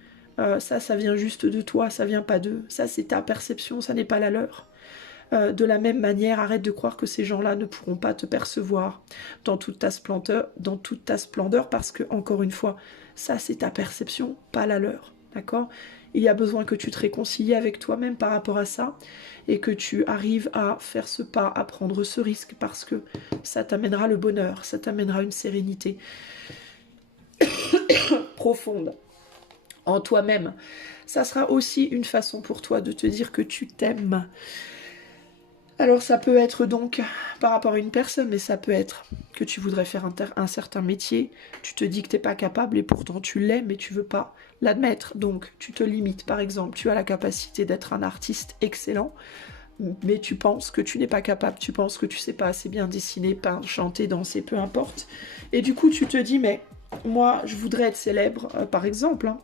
ça vient juste de toi, ça vient pas d'eux. Ça, c'est ta perception, ça n'est pas la leur. De la même manière, arrête de croire que ces gens-là ne pourront pas te percevoir dans toute ta splendeur, parce que, encore une fois, ça, c'est ta perception, pas la leur. D'accord ? Il y a besoin que tu te réconcilies avec toi-même par rapport à ça et que tu arrives à faire ce pas, à prendre ce risque, parce que ça t'amènera le bonheur, ça t'amènera une sérénité profonde en toi-même. Ça sera aussi une façon pour toi de te dire que tu t'aimes. Alors ça peut être donc par rapport à une personne, mais ça peut être que tu voudrais faire un certain métier, tu te dis que t'es pas capable et pourtant tu l'es, mais tu veux pas l'admettre. Donc tu te limites. Par exemple, tu as la capacité d'être un artiste excellent, mais tu penses que tu n'es pas capable, tu penses que tu sais pas assez bien dessiner, peindre, chanter, danser, peu importe. Et du coup tu te dis, mais moi je voudrais être célèbre, par exemple, hein.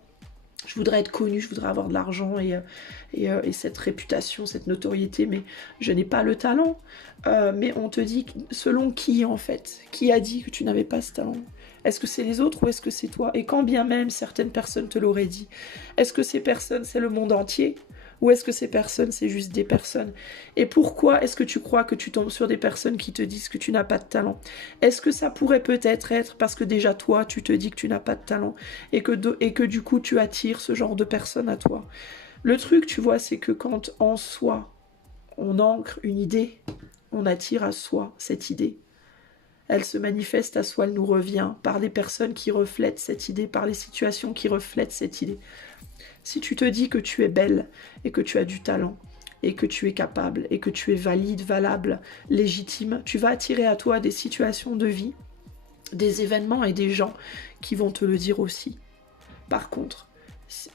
Je voudrais être connue, je voudrais avoir de l'argent et cette réputation, cette notoriété, mais je n'ai pas le talent. Mais on te dit, selon qui en fait? Qui a dit que tu n'avais pas ce talent? Est-ce que c'est les autres ou est-ce que c'est toi? Et quand bien même certaines personnes te l'auraient dit, est-ce que ces personnes, c'est le monde entier? Ou est-ce que ces personnes, c'est juste des personnes? Et pourquoi est-ce que tu crois que tu tombes sur des personnes qui te disent que tu n'as pas de talent? Est-ce que ça pourrait peut-être être parce que déjà toi, tu te dis que tu n'as pas de talent et que du coup, tu attires ce genre de personnes à toi? Le truc, tu vois, c'est que quand en soi, on ancre une idée, on attire à soi cette idée. Elle se manifeste à soi, elle nous revient par les personnes qui reflètent cette idée, par les situations qui reflètent cette idée. Si tu te dis que tu es belle et que tu as du talent et que tu es capable et que tu es valide, valable, légitime, tu vas attirer à toi des situations de vie, des événements et des gens qui vont te le dire aussi. Par contre,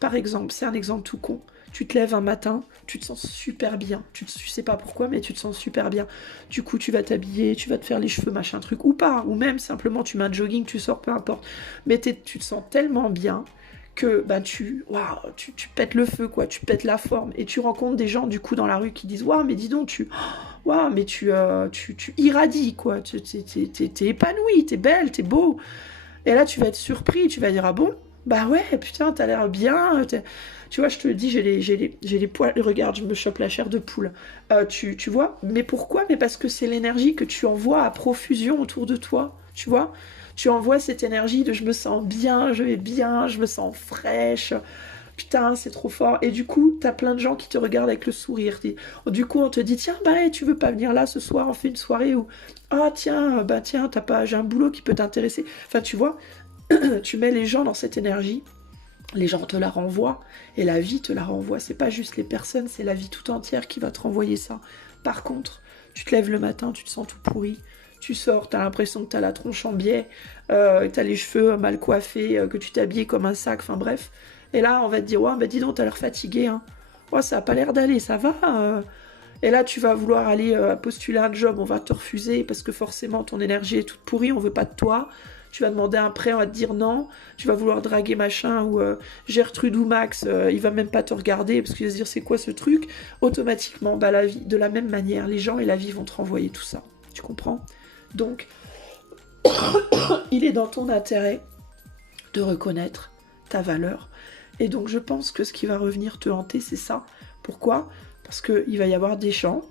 par exemple, c'est un exemple tout con, tu te lèves un matin, tu te sens super bien, tu sais pas pourquoi, mais tu te sens super bien. Du coup, tu vas t'habiller, tu vas te faire les cheveux, machin truc, ou pas, ou même simplement tu mets un jogging, tu sors, peu importe. Mais tu te sens tellement bien que bah, tu pètes le feu, quoi, tu pètes la forme, et tu rencontres des gens du coup dans la rue qui disent waouh, mais dis donc, mais tu irradies, quoi, t'es épanoui, t'es belle, t'es beau. Et là, tu vas être surpris, tu vas dire ah bon, bah ouais, putain, t'as l'air bien. Tu vois, je te le dis, j'ai les poils, regarde, je me chope la chair de poule. Tu vois, mais pourquoi? Mais parce que c'est l'énergie que tu envoies à profusion autour de toi, tu vois. Tu envoies cette énergie de je me sens bien, je vais bien, je me sens fraîche. Putain, c'est trop fort. Et du coup, t'as plein de gens qui te regardent avec le sourire. Du coup, on te dit, tiens, bah, tu veux pas venir là ce soir, on fait une soirée où, ah, tiens, bah, tiens, j'ai un boulot qui peut t'intéresser. Enfin, tu vois, tu mets les gens dans cette énergie. Les gens te la renvoient et la vie te la renvoie. C'est pas juste les personnes, c'est la vie tout entière qui va te renvoyer ça. Par contre, tu te lèves le matin, tu te sens tout pourri. Tu sors, t'as l'impression que t'as la tronche en biais, t'as les cheveux mal coiffés, que tu t'es habillé comme un sac, enfin bref. Et là, on va te dire, ouais, bah dis donc, t'as l'air fatigué, hein. Ouais, ça a pas l'air d'aller, ça va. Et là, tu vas vouloir aller postuler un job, on va te refuser parce que forcément, ton énergie est toute pourrie, on veut pas de toi. Tu vas demander un prêt, on va te dire non. Tu vas vouloir draguer machin ou Gertrude ou Max, il va même pas te regarder parce qu'il va se dire c'est quoi ce truc. Automatiquement, bah, la vie, de la même manière, les gens et la vie vont te renvoyer tout ça. Tu comprends? Donc, il est dans ton intérêt de reconnaître ta valeur. Et donc, je pense que ce qui va revenir te hanter, c'est ça. Pourquoi? Parce qu'il va y avoir des gens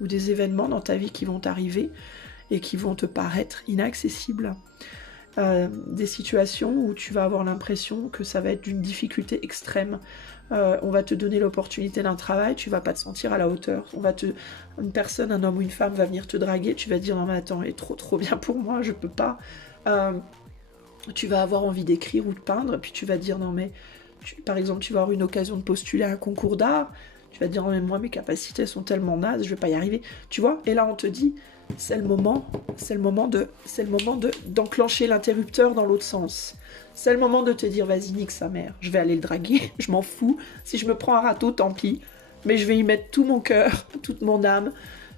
ou des événements dans ta vie qui vont arriver et qui vont te paraître inaccessibles. Des situations où tu vas avoir l'impression que ça va être d'une difficulté extrême. On va te donner l'opportunité d'un travail, tu vas pas te sentir à la hauteur. Une personne, un homme ou une femme va venir te draguer, tu vas dire non mais attends, elle est trop bien pour moi, je peux pas. Tu vas avoir envie d'écrire ou de peindre, puis tu vas dire non mais, par exemple, tu vas avoir une occasion de postuler à un concours d'art, tu vas dire non mais moi mes capacités sont tellement nazes, je vais pas y arriver, tu vois. Et là on te dit c'est le moment d'enclencher l'interrupteur dans l'autre sens. C'est le moment de te dire vas-y nique sa mère, je vais aller le draguer, je m'en fous. Si je me prends un râteau, tant pis, mais je vais y mettre tout mon cœur, toute mon âme,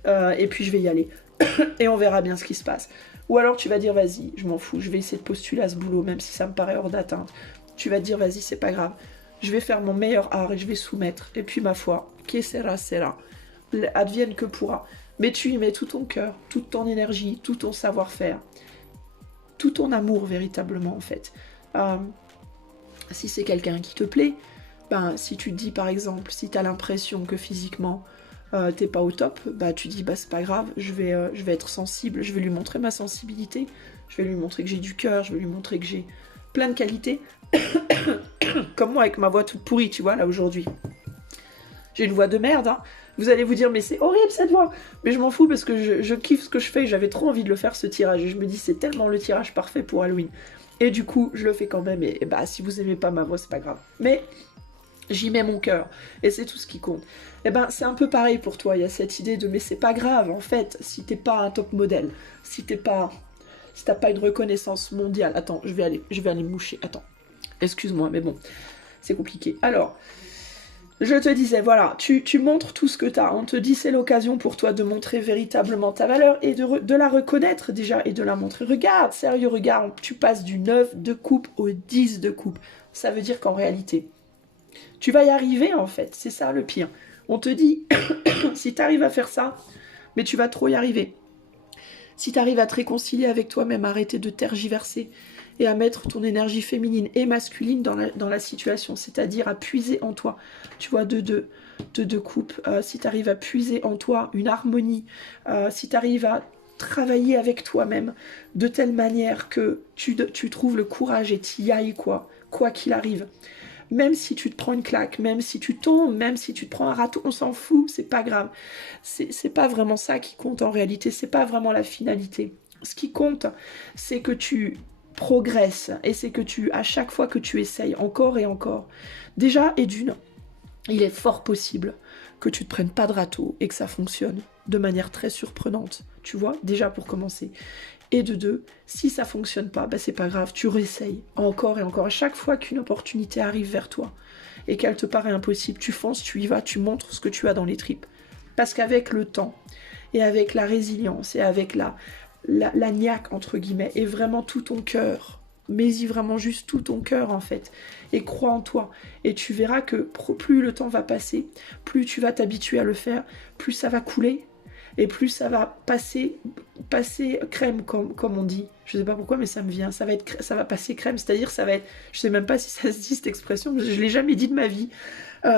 et puis je vais y aller. Et on verra bien ce qui se passe. Ou alors tu vas dire vas-y, je m'en fous, je vais essayer de postuler à ce boulot, même si ça me paraît hors d'atteinte. Tu vas dire vas-y, c'est pas grave, je vais faire mon meilleur art et je vais soumettre. Et puis ma foi, que sera, sera. Advienne que pourra. Mais tu y mets tout ton cœur, toute ton énergie, tout ton savoir-faire, tout ton amour véritablement en fait. Si c'est quelqu'un qui te plaît, ben, si tu te dis par exemple, si tu as l'impression que physiquement t'es pas au top, bah tu dis bah c'est pas grave, je vais être sensible, je vais lui montrer ma sensibilité, je vais lui montrer que j'ai du cœur, je vais lui montrer que j'ai plein de qualités, comme moi avec ma voix toute pourrie, tu vois, là aujourd'hui. J'ai une voix de merde, hein. Vous allez vous dire, mais c'est horrible cette voix. Mais je m'en fous parce que je kiffe ce que je fais et j'avais trop envie de le faire ce tirage. Et je me dis, c'est tellement le tirage parfait pour Halloween. Et du coup, je le fais quand même. Et bah, si vous aimez pas ma voix, c'est pas grave. Mais J'y mets mon cœur, et c'est tout ce qui compte. Eh ben, c'est un peu pareil pour toi, il y a cette idée de, mais c'est pas grave, en fait, si t'es pas un top modèle, si t'as pas une reconnaissance mondiale. Attends, je vais aller me moucher, attends. Excuse-moi, mais bon, c'est compliqué. Alors, je te disais, voilà, tu montres tout ce que t'as, on te dit c'est l'occasion pour toi de montrer véritablement ta valeur, et de la reconnaître déjà, et de la montrer. Regarde, sérieux, regarde, tu passes du 9 de coupe au 10 de coupe. Ça veut dire qu'en réalité, tu vas y arriver, en fait. C'est ça, le pire. On te dit, si tu arrives à faire ça, mais tu vas trop y arriver. Si tu arrives à te réconcilier avec toi-même, arrêter de tergiverser et à mettre ton énergie féminine et masculine dans la situation, c'est-à-dire à puiser en toi, tu vois, de coupe, si tu arrives à puiser en toi une harmonie, si tu arrives à travailler avec toi-même de telle manière que tu trouves le courage et t'y ailles, quoi qu'il arrive. Même si tu te prends une claque, même si tu tombes, même si tu te prends un râteau, on s'en fout, c'est pas grave. C'est pas vraiment ça qui compte en réalité, c'est pas vraiment la finalité. Ce qui compte, c'est que tu progresses et c'est que à chaque fois que tu essayes encore et encore, déjà et d'une, il est fort possible que tu te prennes pas de râteau et que ça fonctionne de manière très surprenante, tu vois, déjà pour commencer. Et de deux, si ça fonctionne pas, bah c'est pas grave, tu réessayes encore et encore. À chaque fois qu'une opportunité arrive vers toi et qu'elle te paraît impossible, tu fonces, tu y vas, tu montres ce que tu as dans les tripes. Parce qu'avec le temps et avec la résilience et avec la niaque, entre guillemets, et vraiment tout ton cœur, mets-y vraiment juste tout ton cœur en fait, et crois en toi. Et tu verras que plus le temps va passer, plus tu vas t'habituer à le faire, plus ça va couler. Et plus ça va passer crème, comme on dit. Je sais pas pourquoi, mais ça me vient. Ça va passer crème, c'est-à-dire ça va être... Je sais même pas si ça se dit cette expression, je l'ai jamais dit de ma vie.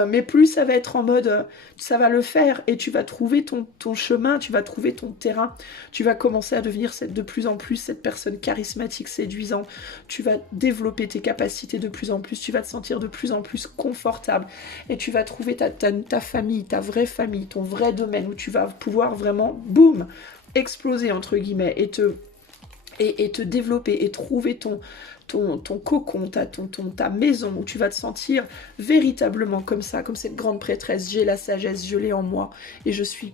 Mais plus ça va être en mode... ça va le faire et tu vas trouver ton chemin, tu vas trouver ton terrain. Tu vas commencer à devenir de plus en plus cette personne charismatique, séduisante. Tu vas développer tes capacités de plus en plus. Tu vas te sentir de plus en plus confortable. Et tu vas trouver ta famille, ta vraie famille, ton vrai domaine où tu vas pouvoir vraiment, boum, exploser entre guillemets et te développer et trouver ton cocon, ta maison où tu vas te sentir véritablement comme ça, comme cette grande prêtresse. J'ai la sagesse, je l'ai en moi et je suis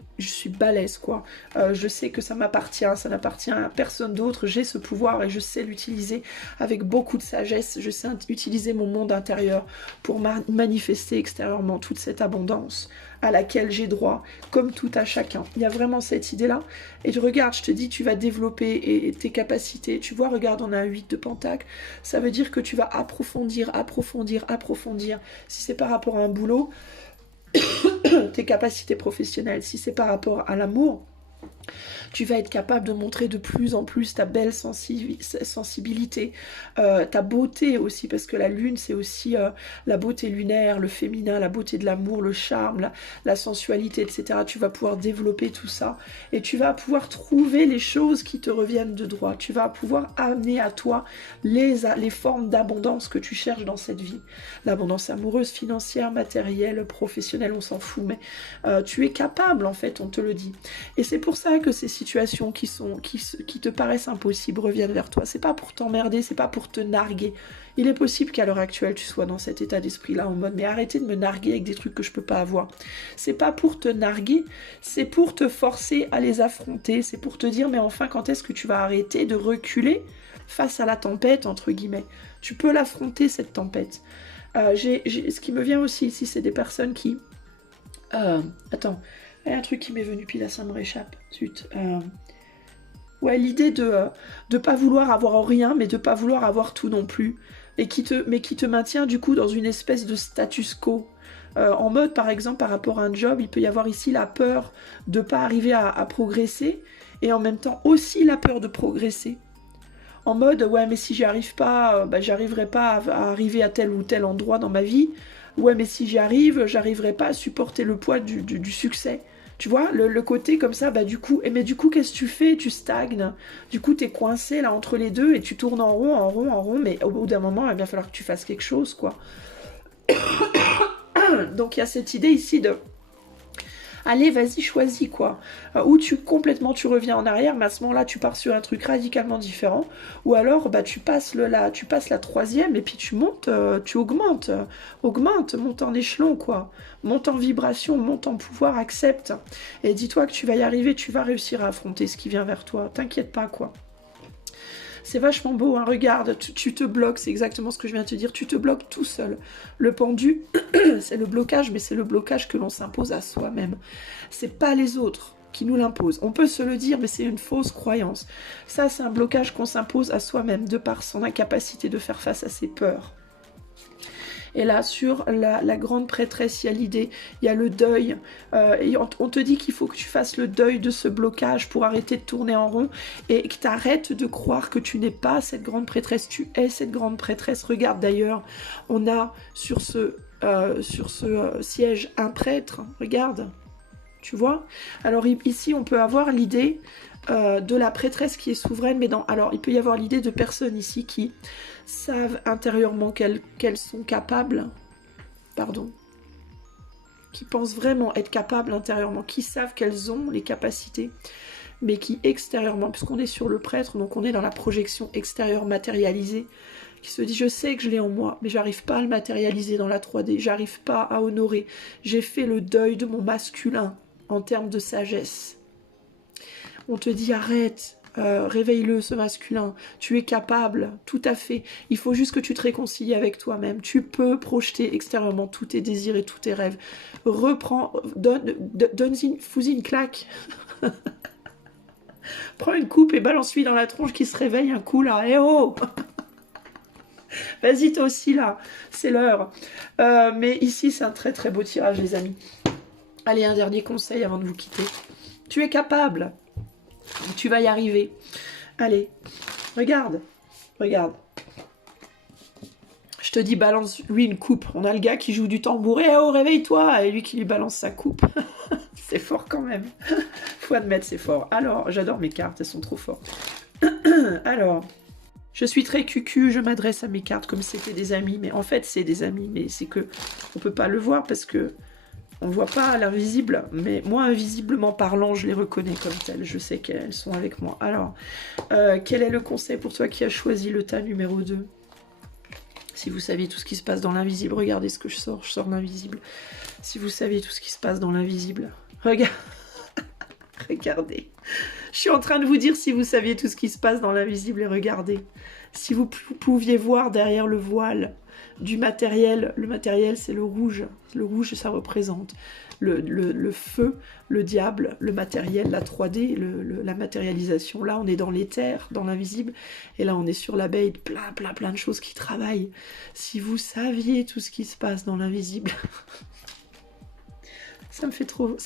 balèze, quoi. Je sais que ça m'appartient, ça n'appartient à personne d'autre. J'ai ce pouvoir et je sais l'utiliser avec beaucoup de sagesse. Je sais utiliser mon monde intérieur pour manifester extérieurement toute cette abondance à laquelle j'ai droit, comme tout à chacun. Il y a vraiment cette idée-là. Et je regarde, je te dis, tu vas développer tes capacités. Tu vois, regarde, on a un 8 de pentacle. Ça veut dire que tu vas approfondir. Si c'est par rapport à un boulot, tes capacités professionnelles. Si c'est par rapport à l'amour, tu vas être capable de montrer de plus en plus ta belle sensibilité, ta beauté aussi, parce que la lune, c'est aussi la beauté lunaire, le féminin, la beauté de l'amour, le charme, la sensualité, etc. Tu vas pouvoir développer tout ça et tu vas pouvoir trouver les choses qui te reviennent de droit. Tu vas pouvoir amener à toi les formes d'abondance que tu cherches dans cette vie. L'abondance amoureuse, financière, matérielle, professionnelle, on s'en fout, mais tu es capable, en fait, on te le dit. Et c'est pour ça que ces situations qui te paraissent impossibles reviennent vers toi. C'est pas pour t'emmerder, c'est pas pour te narguer. Il est possible qu'à l'heure actuelle tu sois dans cet état d'esprit-là en mode mais arrêtez de me narguer avec des trucs que je peux pas avoir. C'est pas pour te narguer, c'est pour te forcer à les affronter, c'est pour te dire mais enfin quand est-ce que tu vas arrêter de reculer face à la tempête entre guillemets. Tu peux l'affronter cette tempête. Ce qui me vient aussi ici, c'est des personnes qui... attends, il y a un truc qui m'est venu, puis là ça me réchappe. Zut. Ouais, l'idée de pas vouloir avoir rien, mais de pas vouloir avoir tout non plus. Mais qui te maintient du coup dans une espèce de status quo. En mode, par exemple, par rapport à un job, il peut y avoir ici la peur de pas arriver à progresser, et en même temps aussi la peur de progresser. En mode, ouais, mais si j'y arrive pas, j'arriverai pas à arriver à tel ou tel endroit dans ma vie. Ouais, mais si j'y arrive, j'arriverai pas à supporter le poids du succès. Tu vois, le côté comme ça, du coup, mais du coup, qu'est-ce que tu fais? Tu stagnes. Du coup, t'es coincé là entre les deux et tu tournes en rond, mais au bout d'un moment, il va falloir que tu fasses quelque chose, quoi. Donc, il y a cette idée ici de Allez, vas-y, choisis quoi. Ou complètement tu reviens en arrière, mais à ce moment-là, tu pars sur un truc radicalement différent. Ou alors, bah, tu passes la troisième et puis tu montes, tu augmentes. Monte en échelon, quoi. Monte en vibration, monte en pouvoir, accepte. Et dis-toi que tu vas y arriver, tu vas réussir à affronter ce qui vient vers toi. T'inquiète pas, quoi. C'est vachement beau, hein. Regarde, tu te bloques, c'est exactement ce que je viens de te dire, tu te bloques tout seul. Le pendu, c'est le blocage, mais c'est le blocage que l'on s'impose à soi-même. C'est pas les autres qui nous l'imposent. On peut se le dire, mais c'est une fausse croyance. Ça, c'est un blocage qu'on s'impose à soi-même, de par son incapacité de faire face à ses peurs. Et là, sur la grande prêtresse, il y a l'idée, il y a le deuil. Et on te dit qu'il faut que tu fasses le deuil de ce blocage pour arrêter de tourner en rond et que tu arrêtes de croire que tu n'es pas cette grande prêtresse. Tu es cette grande prêtresse. Regarde d'ailleurs, on a sur ce siège un prêtre. Regarde, tu vois. Alors ici, on peut avoir l'idée de la prêtresse qui est souveraine, mais alors il peut y avoir l'idée de personnes ici qui savent intérieurement qu'elles sont capables, qui pensent vraiment être capables intérieurement, qui savent qu'elles ont les capacités, mais qui extérieurement, puisqu'on est sur le prêtre, donc on est dans la projection extérieure matérialisée, qui se dit je sais que je l'ai en moi, mais j'arrive pas à le matérialiser dans la 3D, j'arrive pas à honorer, j'ai fait le deuil de mon masculin en termes de sagesse. On te dit arrête, réveille-le ce masculin, tu es capable, tout à fait, il faut juste que tu te réconcilies avec toi-même, tu peux projeter extérieurement tous tes désirs et tous tes rêves, reprends, fous-y une claque, prends une coupe et balance-lui dans la tronche qui se réveille un coup là, eh oh. Vas-y toi aussi là, c'est l'heure, mais ici c'est un très très beau tirage les amis. Allez, un dernier conseil avant de vous quitter, tu es capable. Tu vas y arriver. Allez, regarde. Je te dis, balance-lui une coupe. On a le gars qui joue du tambouret. Oh, réveille-toi. Et lui qui lui balance sa coupe. C'est fort quand même. Faut admettre, c'est fort. Alors, j'adore mes cartes. Elles sont trop fortes. Alors, je suis très cucu. Je m'adresse à mes cartes comme si c'était des amis. Mais en fait, c'est des amis. Mais c'est que on peut pas le voir parce que on ne voit pas l'invisible, mais moi, invisiblement parlant, je les reconnais comme telles. Je sais qu'elles sont avec moi. Alors, quel est le conseil pour toi qui as choisi le tas numéro 2? Si vous saviez tout ce qui se passe dans l'invisible, regardez ce que je sors l'invisible. Si vous saviez tout ce qui se passe dans l'invisible, regardez. Je suis en train de vous dire si vous saviez tout ce qui se passe dans l'invisible et regardez. Si vous pouviez voir derrière le voile du matériel, le matériel c'est le rouge. Le rouge ça représente le feu, le diable, le matériel, la 3D, la matérialisation. Là on est dans l'éther, dans l'invisible, et là on est sur l'abeille, plein de choses qui travaillent. Si vous saviez tout ce qui se passe dans l'invisible... Ça me fait trop... Vous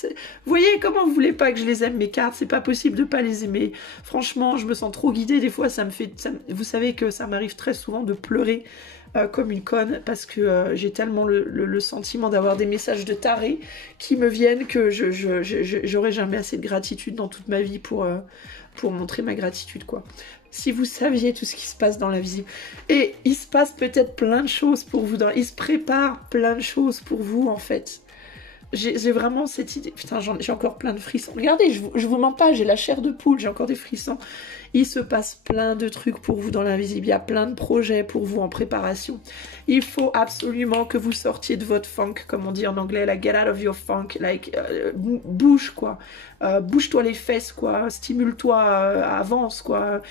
voyez comment vous voulez pas que je les aime mes cartes? C'est pas possible de pas les aimer. Franchement, je me sens trop guidée. Des fois, ça me fait... Vous savez que ça m'arrive très souvent de pleurer comme une conne parce que j'ai tellement le sentiment d'avoir des messages de tarés qui me viennent que j'aurai jamais assez de gratitude dans toute ma vie pour montrer ma gratitude, quoi. Si vous saviez tout ce qui se passe dans l'invisible. Et il se passe peut-être plein de choses pour vous. Il se prépare plein de choses pour vous, en fait. J'ai vraiment cette idée. Putain, j'ai encore plein de frissons. Regardez, je vous mens pas, j'ai la chair de poule, j'ai encore des frissons. Il se passe plein de trucs pour vous dans l'invisible. Il y a plein de projets pour vous en préparation. Il faut absolument que vous sortiez de votre funk, comme on dit en anglais, like get out of your funk, like bouge quoi. Bouge-toi les fesses quoi, stimule-toi, avance quoi,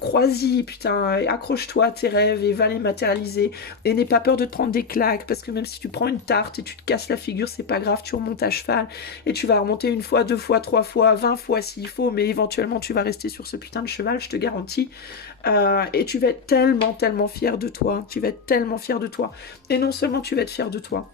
crois-y putain, accroche-toi à tes rêves et va les matérialiser. Et n'aie pas peur de te prendre des claques, parce que même si tu prends une tarte et tu te casses la figure, c'est pas grave, tu remontes à cheval et tu vas remonter une fois, 2 fois, 3 fois, 20 fois s'il faut, mais éventuellement tu vas rester sur ce putain de cheval, je te garantis. Et tu vas être tellement fier de toi, tu vas être tellement fier de toi. Et non seulement tu vas être fier de toi,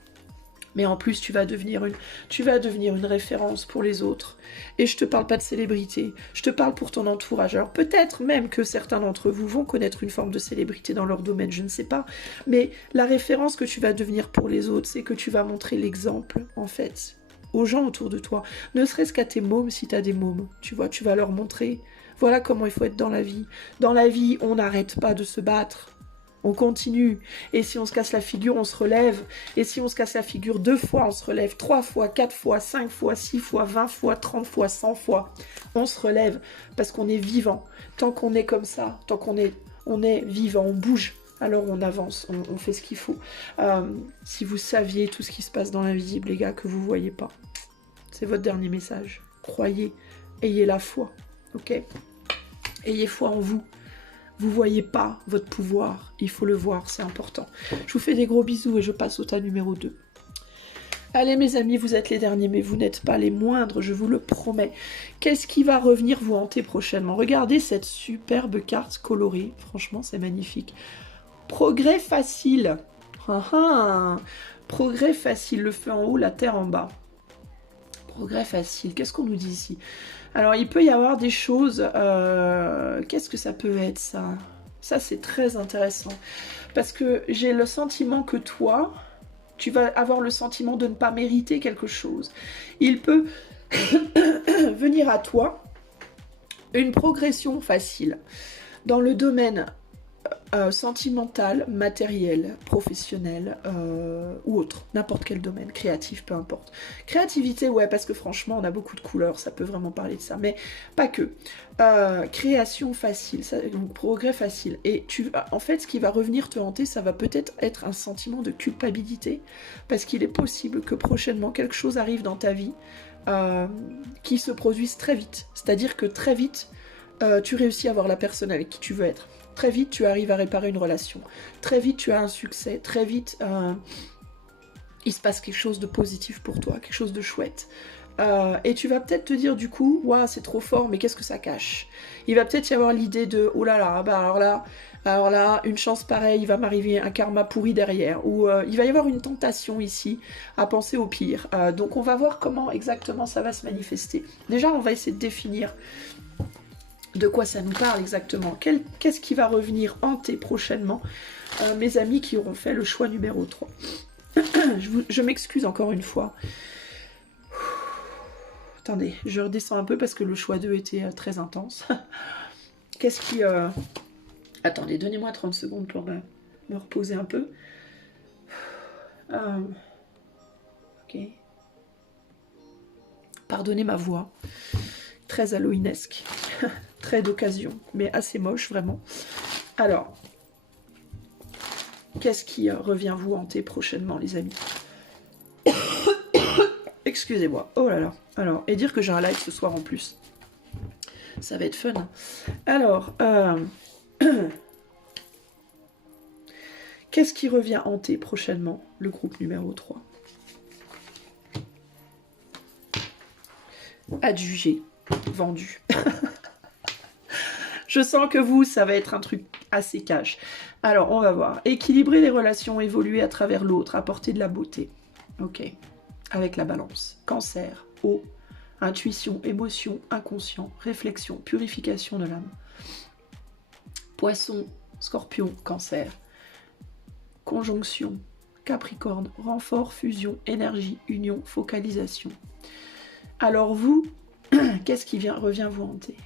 mais en plus tu vas devenir une référence pour les autres. Et je te parle pas de célébrité, je te parle pour ton entourage. Alors peut-être même que certains d'entre vous vont connaître une forme de célébrité dans leur domaine, je ne sais pas. Mais la référence que tu vas devenir pour les autres, c'est que tu vas montrer l'exemple, en fait, aux gens autour de toi. Ne serait-ce qu'à tes mômes, si tu as des mômes, tu vois, tu vas leur montrer. Voilà comment il faut être dans la vie. Dans la vie, on n'arrête pas de se battre. On continue. Et si on se casse la figure, on se relève. Et si on se casse la figure 2 fois, on se relève 3 fois, 4 fois, 5 fois, 6 fois, 20 fois, 30 fois, 100 fois. On se relève parce qu'on est vivant. Tant qu'on est comme ça, tant qu'on est, on est vivant, on bouge, alors on avance, on fait ce qu'il faut. Si vous saviez tout ce qui se passe dans l'invisible, les gars, que vous ne voyez pas, c'est votre dernier message. Croyez, ayez la foi, ok? Ayez foi en vous. Vous voyez pas votre pouvoir, il faut le voir, c'est important. Je vous fais des gros bisous et je passe au tas numéro 2. Allez mes amis, vous êtes les derniers, mais vous n'êtes pas les moindres, je vous le promets. Qu'est-ce qui va revenir vous hanter prochainement? Regardez cette superbe carte colorée, franchement c'est magnifique. Progrès facile. Progrès facile, le feu en haut, la terre en bas. Progrès facile, qu'est-ce qu'on nous dit ici? Alors, il peut y avoir des choses... Qu'est-ce que ça peut être, ça? Ça, c'est très intéressant. Parce que j'ai le sentiment que toi, tu vas avoir le sentiment de ne pas mériter quelque chose. Il peut venir à toi une progression facile dans le domaine sentimental, matériel, professionnel ou autre, n'importe quel domaine, créatif, peu importe. Créativité, ouais, parce que franchement, on a beaucoup de couleurs, ça peut vraiment parler de ça, mais pas que. Création facile, ça, donc progrès facile. Et en fait, ce qui va revenir te hanter, ça va peut-être être un sentiment de culpabilité, parce qu'il est possible que prochainement, quelque chose arrive dans ta vie qui se produise très vite. C'est-à-dire que très vite, tu réussis à avoir la personne avec qui tu veux être. Très vite, tu arrives à réparer une relation. Très vite, tu as un succès. Très vite, il se passe quelque chose de positif pour toi, quelque chose de chouette. Et tu vas peut-être te dire du coup, waouh, c'est trop fort, mais qu'est-ce que ça cache? Il va peut-être y avoir l'idée de, oh là là, bah alors là, une chance pareille, il va m'arriver un karma pourri derrière. Ou il va y avoir une tentation ici à penser au pire. Donc on va voir comment exactement ça va se manifester. Déjà, on va essayer de définir de quoi ça nous parle exactement. Qu'est-ce qui va revenir hanter prochainement mes amis qui auront fait le choix numéro 3. Je m'excuse encore une fois. Attendez, je redescends un peu parce que le choix 2 était très intense. Qu'est-ce qui... Attendez, donnez-moi 30 secondes pour me reposer un peu. Ok. Pardonnez ma voix. Très halloweenesque. Très d'occasion, mais assez moche, vraiment. Alors, qu'est-ce qui revient vous hanter prochainement, les amis? Excusez-moi. Oh là là. Alors, et dire que j'ai un live ce soir en plus. Ça va être fun. Alors, qu'est-ce qui revient hanter prochainement le groupe numéro 3? Adjugé. Vendu. Je sens que vous, ça va être un truc assez cash. Alors, on va voir. Équilibrer les relations, évoluer à travers l'autre, apporter de la beauté. Ok. Avec la balance. Cancer, eau, intuition, émotion, inconscient, réflexion, purification de l'âme. Poisson, scorpion, cancer. Conjonction, capricorne, renfort, fusion, énergie, union, focalisation. Alors vous, qu'est-ce qui revient vous hanter?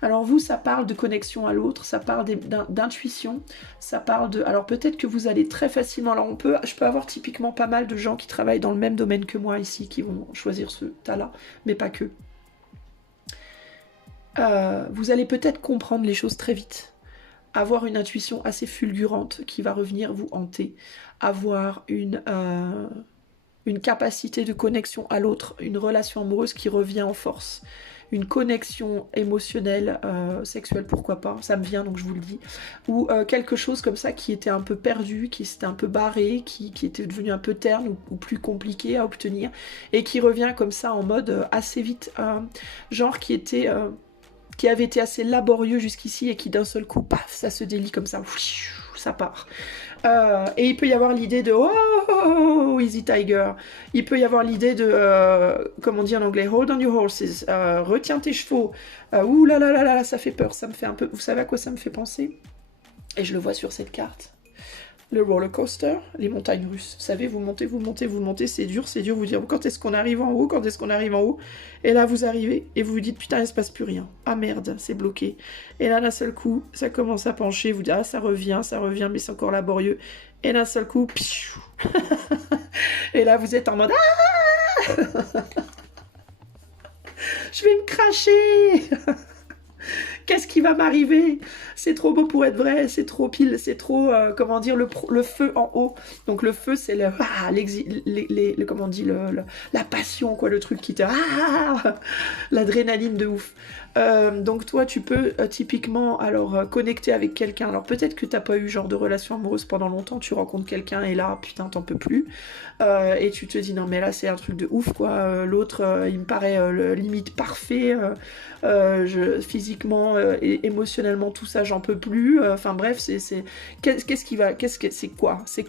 Alors vous, ça parle de connexion à l'autre, ça parle d'intuition, ça parle de... Alors peut-être que vous allez très facilement... Alors je peux avoir typiquement pas mal de gens qui travaillent dans le même domaine que moi ici, qui vont choisir ce tas-là, mais pas que. Vous allez peut-être comprendre les choses très vite, avoir une intuition assez fulgurante qui va revenir vous hanter, avoir une capacité de connexion à l'autre, une relation amoureuse qui revient en force, une connexion émotionnelle, sexuelle, pourquoi pas, ça me vient donc je vous le dis, ou quelque chose comme ça qui était un peu perdu, qui s'était un peu barré, qui était devenu un peu terne ou plus compliqué à obtenir, et qui revient comme ça en mode assez vite, genre qui avait été assez laborieux jusqu'ici et qui d'un seul coup, paf, ça se délie comme ça, ça part. Et il peut y avoir l'idée de oh, easy tiger. Il peut y avoir l'idée de, comme on dit en anglais, hold on your horses, retiens tes chevaux. Ouh là là là là, ça fait peur, ça me fait un peu. Vous savez à quoi ça me fait penser? Et je le vois sur cette carte. le roller coaster, les montagnes russes. Vous savez, vous montez, vous montez, vous montez, c'est dur, vous dire quand est-ce qu'on arrive en haut, quand est-ce qu'on arrive en haut. Et là, vous arrivez et vous vous dites, putain, il ne se passe plus rien. Ah merde, c'est bloqué. Et là, d'un seul coup, ça commence à pencher, vous dites, ah, ça revient, mais c'est encore laborieux. Et d'un seul coup, pfiou. Et là, vous êtes en mode, ah je vais me cracher. Qu'est-ce qui va m'arriver? C'est trop beau pour être vrai, c'est trop pile, c'est trop, comment dire, le feu en haut. Donc le feu, c'est comment on dit, la passion, quoi, le truc qui te... l'adrénaline de ouf. Donc toi, tu peux typiquement alors connecter avec quelqu'un. Alors peut-être que t'as pas eu genre de relation amoureuse pendant longtemps, tu rencontres quelqu'un et là, putain, t'en peux plus. Et tu te dis, non mais là, c'est un truc de ouf, quoi. L'autre, il me paraît limite parfait. Physiquement et émotionnellement, tout ça, j'en peux plus. Enfin bref, qu'est-ce qui va, c'est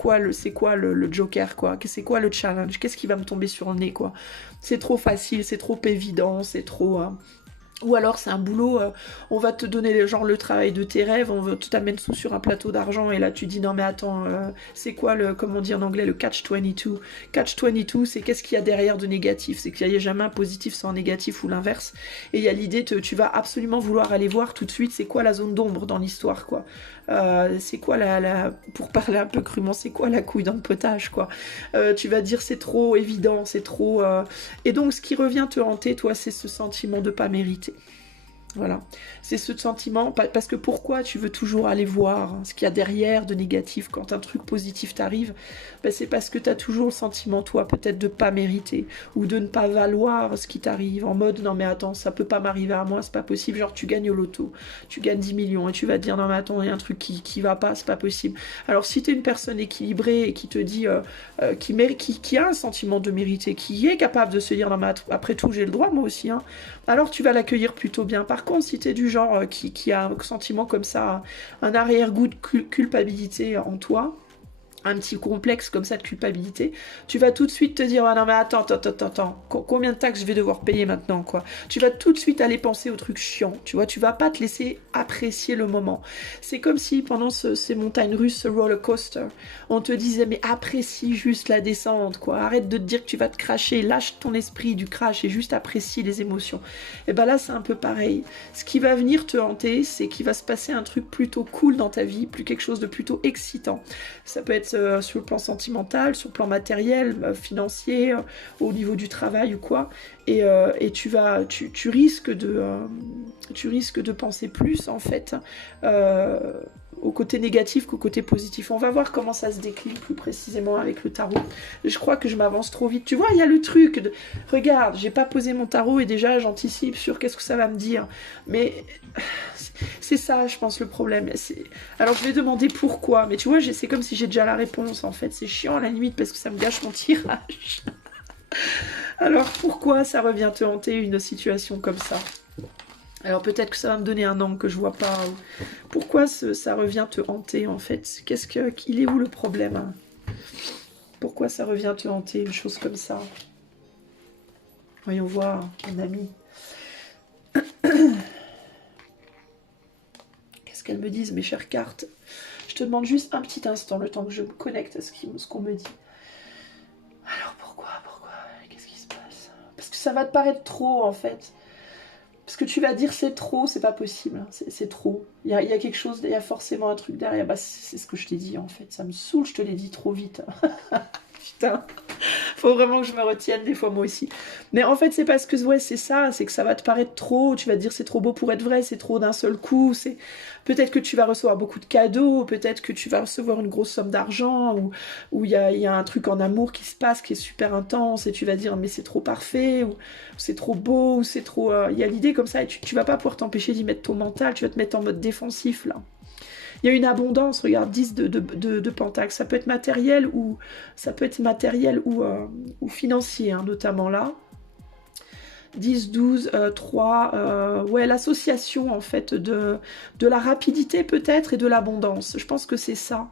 quoi le Joker, quoi? C'est quoi le challenge? Qu'est-ce qui va me tomber sur le nez, quoi? C'est trop facile, c'est trop évident, c'est trop... Ou alors c'est un boulot, on va te donner genre le travail de tes rêves, on t'amène sur un plateau d'argent et là tu dis non mais attends, c'est quoi comment on dit en anglais, le catch-22? Catch-22, c'est qu'est-ce qu'il y a derrière de négatif? C'est qu'il n'y a jamais un positif sans un négatif ou l'inverse. Et il y a l'idée, tu vas absolument vouloir aller voir tout de suite c'est quoi la zone d'ombre dans l'histoire, quoi. C'est quoi pour parler un peu crûment, c'est quoi la couille dans le potage, quoi. Tu vas dire c'est trop évident, c'est trop... Et donc ce qui revient te hanter, toi, c'est ce sentiment de pas mériter. Voilà, c'est ce sentiment, parce que pourquoi tu veux toujours aller voir ce qu'il y a derrière de négatif quand un truc positif t'arrive, ben c'est parce que tu as toujours le sentiment, toi, peut-être de pas mériter, ou de ne pas valoir ce qui t'arrive, en mode, non mais attends, ça peut pas m'arriver à moi, c'est pas possible, genre tu gagnes au loto, tu gagnes 10 millions, et tu vas te dire, non mais attends, il y a un truc qui va pas, c'est pas possible. Alors si tu es une personne équilibrée, et qui te dit, qui a un sentiment de mériter, qui est capable de se dire, non mais après tout, j'ai le droit, moi aussi, hein, alors tu vas l'accueillir plutôt bien. Par contre, si tu es du genre qui a un sentiment comme ça, un arrière-goût de culpabilité en toi, un petit complexe comme ça de culpabilité, tu vas tout de suite te dire, ah non mais attends, combien de taxes je vais devoir payer maintenant, quoi. Tu vas tout de suite aller penser au truc chiant, tu vois, tu vas pas te laisser apprécier le moment. C'est comme si pendant ces montagnes russes, ce roller coaster, on te disait, mais apprécie juste la descente, quoi, arrête de te dire que tu vas te cracher, lâche ton esprit du crash et juste apprécie les émotions. Et ben là, c'est un peu pareil. Ce qui va venir te hanter, c'est qu'il va se passer un truc plutôt cool dans ta vie, plus quelque chose de plutôt excitant. Ça peut être sur le plan sentimental, sur le plan matériel, financier, au niveau du travail ou quoi, et tu risques de penser plus en fait au côté négatif qu'au côté positif. On va voir comment ça se décline plus précisément avec le tarot. Je crois que je m'avance trop vite. Tu vois, il y a le truc de... Regarde, j'ai pas posé mon tarot et déjà j'anticipe sur qu'est-ce que ça va me dire. Mais c'est ça, je pense, le problème. Alors je vais demander pourquoi, mais tu vois, c'est comme si j'ai déjà la réponse en fait. C'est chiant à la limite parce que ça me gâche mon tirage. Alors pourquoi ça revient te hanter une situation comme ça? Alors peut-être que ça va me donner un angle que je vois pas. Pourquoi ça revient te hanter en fait? Il est où le problème? Pourquoi ça revient te hanter une chose comme ça? Voyons voir, mon ami. Qu'est-ce qu'elles me disent, mes chères cartes? Je te demande juste un petit instant, le temps que je me connecte à ce qu'on me dit. Alors pourquoi? Qu'est-ce qui se passe? Parce que ça va te paraître trop en fait. Parce que tu vas dire c'est trop, c'est pas possible, c'est trop. Il y a quelque chose, il y a forcément un truc derrière. Bah, c'est ce que je t'ai dit en fait, ça me saoule, je te l'ai dit trop vite. Putain, faut vraiment que je me retienne des fois moi aussi. Mais en fait c'est parce que ouais, c'est ça, c'est que ça va te paraître trop, tu vas te dire c'est trop beau pour être vrai, c'est trop d'un seul coup, peut-être que tu vas recevoir beaucoup de cadeaux, peut-être que tu vas recevoir une grosse somme d'argent, ou il y a un truc en amour qui se passe qui est super intense et tu vas dire mais c'est trop parfait, ou c'est trop beau, ou c'est trop... Il y a l'idée comme ça et tu vas pas pouvoir t'empêcher d'y mettre ton mental, tu vas te mettre en mode défensif là. Il y a une abondance, regarde, 10 de pentacles. Ça peut être matériel ou financier, hein, notamment là. 10, 12, 3, ouais, l'association en fait de la rapidité peut-être et de l'abondance. Je pense que c'est ça.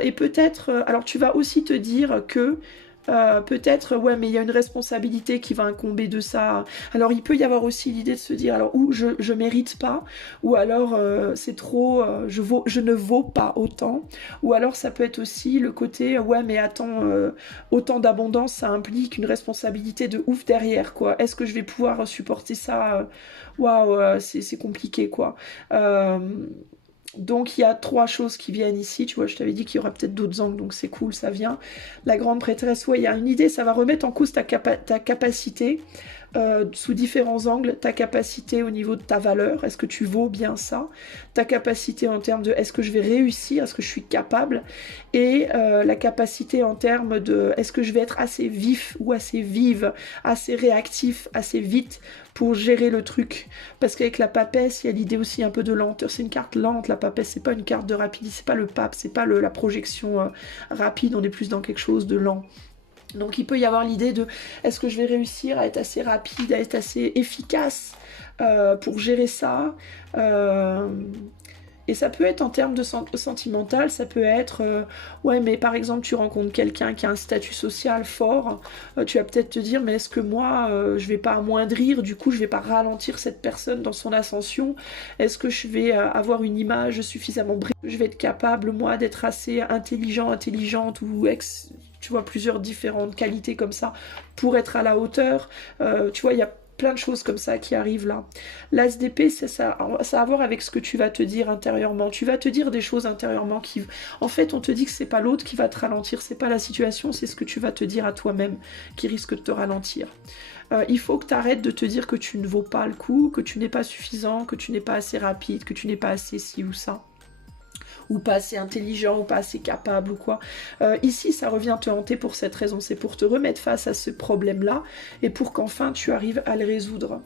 Et peut-être, alors tu vas aussi te dire que peut-être, ouais, mais il y a une responsabilité qui va incomber de ça. Alors, il peut y avoir aussi l'idée de se dire, alors, ou je mérite pas, ou alors c'est trop, je ne vaux pas autant, ou alors ça peut être aussi le côté, ouais, mais attends, autant d'abondance, ça implique une responsabilité de ouf derrière, quoi. Est-ce que je vais pouvoir supporter ça? Waouh, c'est compliqué, quoi. Euh, donc il y a trois choses qui viennent ici, tu vois, je t'avais dit qu'il y aura peut-être d'autres angles, donc c'est cool, ça vient. La grande prêtresse, ouais, il y a une idée, ça va remettre en cause ta capacité, sous différents angles, ta capacité au niveau de ta valeur, est-ce que tu vaux bien ça, ta capacité en termes de est-ce que je vais réussir, est-ce que je suis capable, et la capacité en termes de est-ce que je vais être assez vif ou assez vive, assez réactif, assez vite pour gérer le truc. Parce qu'avec la papesse, il y a l'idée aussi un peu de lenteur. C'est une carte lente, la papesse, c'est pas une carte de rapidité, c'est pas le pape, c'est pas la projection rapide, on est plus dans quelque chose de lent. Donc il peut y avoir l'idée de est-ce que je vais réussir à être assez rapide, à être assez efficace pour gérer ça. Et ça peut être en termes de sentimental, ça peut être ouais, mais par exemple tu rencontres quelqu'un qui a un statut social fort, tu vas peut-être te dire mais est-ce que moi je vais pas amoindrir, du coup je vais pas ralentir cette personne dans son ascension, est-ce que je vais avoir une image suffisamment brillante, je vais être capable moi d'être assez intelligent, intelligente ou tu vois, plusieurs différentes qualités comme ça pour être à la hauteur. Tu vois, il y a plein de choses comme ça qui arrivent là. L'as d'épée, ça a à voir avec ce que tu vas te dire intérieurement. Tu vas te dire des choses intérieurement qui... En fait, on te dit que c'est pas l'autre qui va te ralentir, c'est pas la situation, c'est ce que tu vas te dire à toi-même qui risque de te ralentir. Il faut que tu arrêtes de te dire que tu ne vaux pas le coup, que tu n'es pas suffisant, que tu n'es pas assez rapide, que tu n'es pas assez ci ou ça. Ou pas assez intelligent, ou pas assez capable, ou quoi. Ici, ça revient te hanter pour cette raison. C'est pour te remettre face à ce problème-là, et pour qu'enfin tu arrives à le résoudre.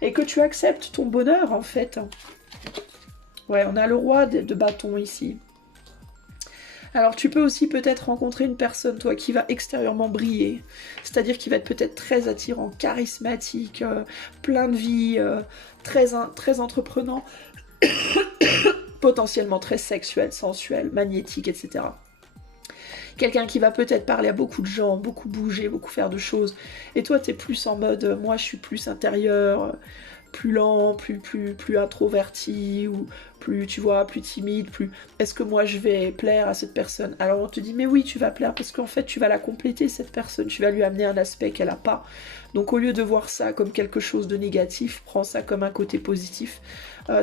Et que tu acceptes ton bonheur, en fait. Ouais, on a le roi de bâton ici. Alors tu peux aussi peut-être rencontrer une personne, toi, qui va extérieurement briller. C'est-à-dire qui va être peut-être très attirant, charismatique, plein de vie, très entreprenant. Potentiellement très sexuel, sensuel, magnétique, etc. Quelqu'un qui va peut-être parler à beaucoup de gens, beaucoup bouger, beaucoup faire de choses. Et toi, t'es plus en mode, moi, je suis plus intérieur, plus lent, plus introverti, ou plus, tu vois, plus timide, plus... Est-ce que moi, je vais plaire à cette personne? Alors, on te dit, mais oui, tu vas plaire, parce qu'en fait, tu vas la compléter, cette personne. Tu vas lui amener un aspect qu'elle n'a pas. Donc, au lieu de voir ça comme quelque chose de négatif, prends ça comme un côté positif.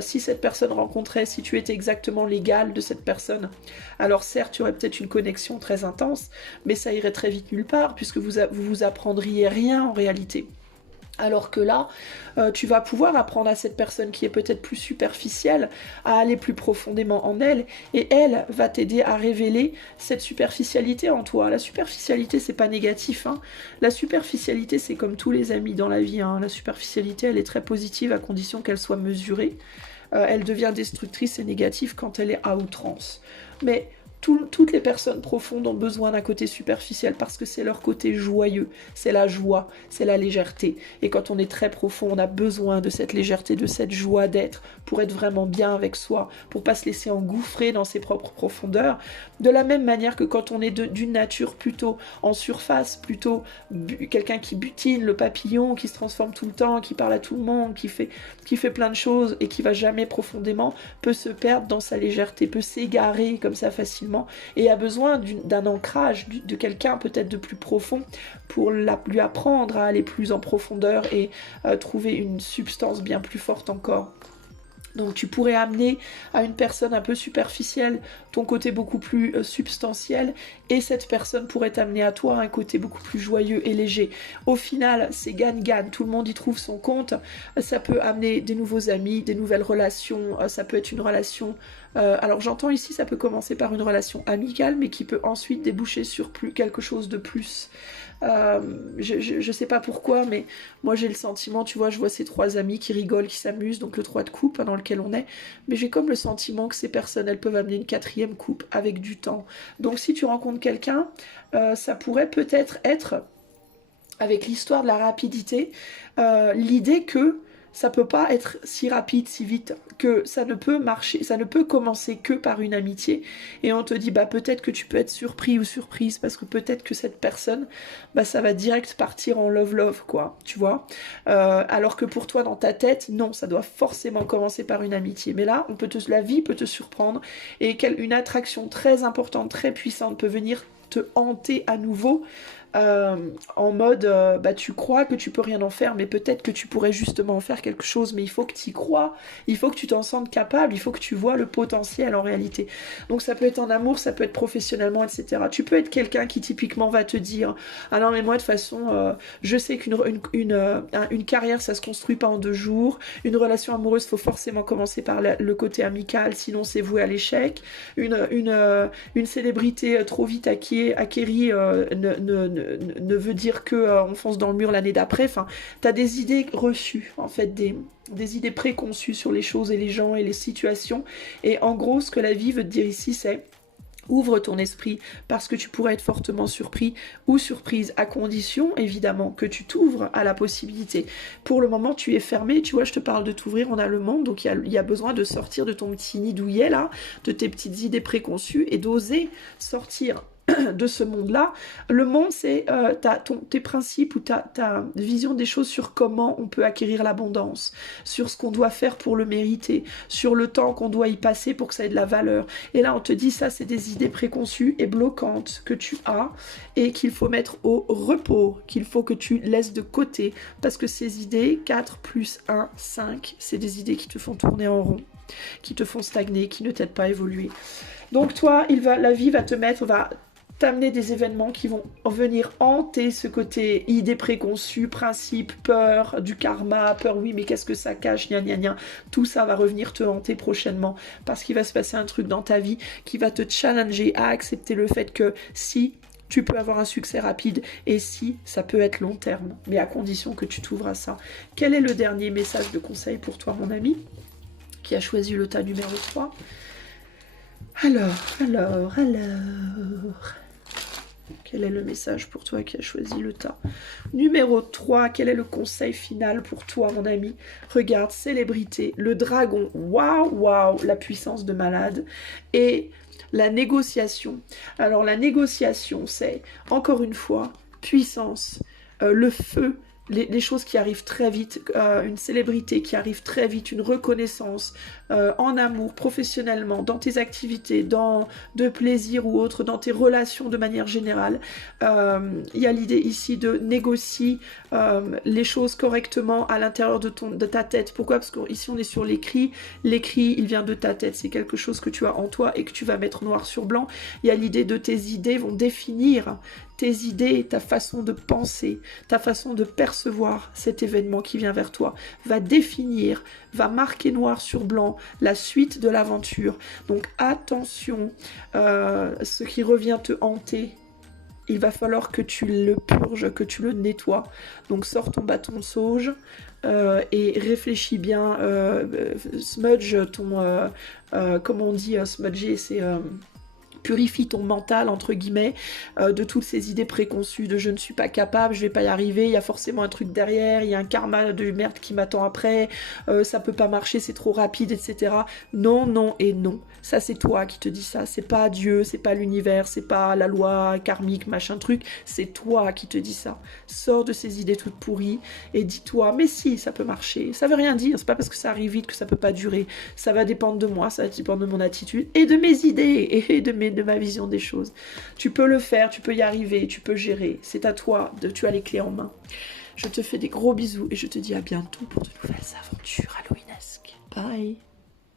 Si cette personne rencontrait, si tu étais exactement l'égal de cette personne, alors certes, tu aurais peut-être une connexion très intense, mais ça irait très vite nulle part, puisque vous apprendriez rien en réalité. Alors que là, tu vas pouvoir apprendre à cette personne qui est peut-être plus superficielle à aller plus profondément en elle, et elle va t'aider à révéler cette superficialité en toi. La superficialité, c'est pas négatif, hein. La superficialité, c'est comme tous les amis dans la vie, hein. La superficialité, elle est très positive à condition qu'elle soit mesurée. Elle devient destructrice et négative quand elle est à outrance. Mais toutes les personnes profondes ont besoin d'un côté superficiel parce que c'est leur côté joyeux, c'est la joie, c'est la légèreté. Et quand on est très profond, on a besoin de cette légèreté, de cette joie d'être pour être vraiment bien avec soi, pour pas se laisser engouffrer dans ses propres profondeurs. De la même manière que quand on est d'une nature plutôt en surface, plutôt quelqu'un qui butine, le papillon, qui se transforme tout le temps, qui parle à tout le monde, qui fait plein de choses et qui va jamais profondément, peut se perdre dans sa légèreté, peut s'égarer comme ça facilement et a besoin d'un ancrage de quelqu'un peut-être de plus profond pour lui apprendre à aller plus en profondeur et trouver une substance bien plus forte encore. Donc tu pourrais amener à une personne un peu superficielle ton côté beaucoup plus substantiel, et cette personne pourrait t'amener à toi un côté beaucoup plus joyeux et léger. Au final, c'est gagne-gagne, tout le monde y trouve son compte. Ça peut amener des nouveaux amis, des nouvelles relations, ça peut être une relation... alors j'entends ici, ça peut commencer par une relation amicale, mais qui peut ensuite déboucher sur quelque chose de plus. Je sais pas pourquoi, mais moi j'ai le sentiment, tu vois, je vois ces trois amis qui rigolent, qui s'amusent, donc le 3 de coupe dans lequel on est, mais j'ai comme le sentiment que ces personnes, elles peuvent amener une 4e coupe avec du temps. Donc si tu rencontres quelqu'un, ça pourrait peut-être être, avec l'histoire de la rapidité, l'idée que ça peut pas être si rapide, si vite, que ça ne peut marcher, ça ne peut commencer que par une amitié. Et on te dit, bah peut-être que tu peux être surpris ou surprise, parce que peut-être que cette personne, bah ça va direct partir en love-love, quoi, tu vois. Alors que pour toi, dans ta tête, non, ça doit forcément commencer par une amitié. Mais là, la vie peut te surprendre, et une attraction très importante, très puissante peut venir te hanter à nouveau, en mode bah tu crois que tu peux rien en faire, mais peut-être que tu pourrais justement en faire quelque chose, mais il faut que tu y crois, il faut que tu t'en sentes capable, il faut que tu vois le potentiel en réalité. Donc ça peut être en amour, ça peut être professionnellement, etc. Tu peux être quelqu'un qui typiquement va te dire ah non mais moi de toute façon je sais une carrière ça se construit pas en 2 jours, une relation amoureuse faut forcément commencer par le côté amical, sinon c'est voué à l'échec, une célébrité trop vite acquérie ne veut dire que on fonce dans le mur l'année d'après. Enfin, t'as des idées reçues, en fait, des idées préconçues sur les choses et les gens et les situations. Et en gros, ce que la vie veut te dire ici, c'est ouvre ton esprit parce que tu pourrais être fortement surpris ou surprise, à condition évidemment que tu t'ouvres à la possibilité. Pour le moment tu es fermé, tu vois, je te parle de t'ouvrir, on a le monde, donc il y a besoin de sortir de ton petit nid douillet là, de tes petites idées préconçues et d'oser sortir de ce monde-là. Le monde, c'est tes principes ou ta vision des choses sur comment on peut acquérir l'abondance, sur ce qu'on doit faire pour le mériter, sur le temps qu'on doit y passer pour que ça ait de la valeur. Et là, on te dit, ça, c'est des idées préconçues et bloquantes que tu as et qu'il faut mettre au repos, qu'il faut que tu laisses de côté, parce que ces idées, 4 plus 1, 5, c'est des idées qui te font tourner en rond, qui te font stagner, qui ne t'aident pas à évoluer. Donc toi, la vie va t'amener des événements qui vont venir hanter ce côté idées préconçues, principes, peur, du karma, peur, oui, mais qu'est-ce que ça cache, gna gna gna. Tout ça va revenir te hanter prochainement parce qu'il va se passer un truc dans ta vie qui va te challenger à accepter le fait que si tu peux avoir un succès rapide et si ça peut être long terme, mais à condition que tu t'ouvres à ça. Quel est le dernier message de conseil pour toi, mon ami, qui a choisi le tas numéro 3 ? Alors... Quel est le message pour toi qui as choisi le tas? Numéro 3, quel est le conseil final pour toi, mon ami? Regarde, célébrité, le dragon, waouh, waouh, la puissance de malade, et la négociation. Alors la négociation, c'est, encore une fois, puissance, le feu, les choses qui arrivent très vite, une célébrité qui arrive très vite, une reconnaissance en amour, professionnellement, dans tes activités, de plaisir ou autre, dans tes relations de manière générale. Il y a l'idée ici de négocier les choses correctement à l'intérieur de ta tête. Pourquoi? Parce qu'ici on est sur l'écrit. L'écrit, il vient de ta tête. C'est quelque chose que tu as en toi et que tu vas mettre noir sur blanc. Il y a l'idée de tes idées vont définir tes idées, ta façon de penser, ta façon de percevoir cet événement qui vient vers toi, va définir, va marquer noir sur blanc la suite de l'aventure. Donc attention, ce qui revient te hanter, il va falloir que tu le purges, que tu le nettoies. Donc sors ton bâton de sauge et réfléchis bien, smudge ton... comment on dit smudger, c'est... purifie ton mental, entre guillemets, de toutes ces idées préconçues de je ne suis pas capable, je vais pas y arriver, il y a forcément un truc derrière, il y a un karma de merde qui m'attend après, ça peut pas marcher, c'est trop rapide, etc. Non, non et non. Ça, c'est toi qui te dis ça. C'est pas Dieu, c'est pas l'univers, c'est pas la loi karmique, machin truc. C'est toi qui te dis ça. Sors de ces idées toutes pourries et dis-toi, mais si, ça peut marcher. Ça veut rien dire. C'est pas parce que ça arrive vite que ça peut pas durer. Ça va dépendre de moi, ça va dépendre de mon attitude et de mes idées et de ma vision des choses. Tu peux le faire, tu peux y arriver, tu peux gérer. C'est à toi, tu as les clés en main. Je te fais des gros bisous et je te dis à bientôt pour de nouvelles aventures halloweenesques. Bye.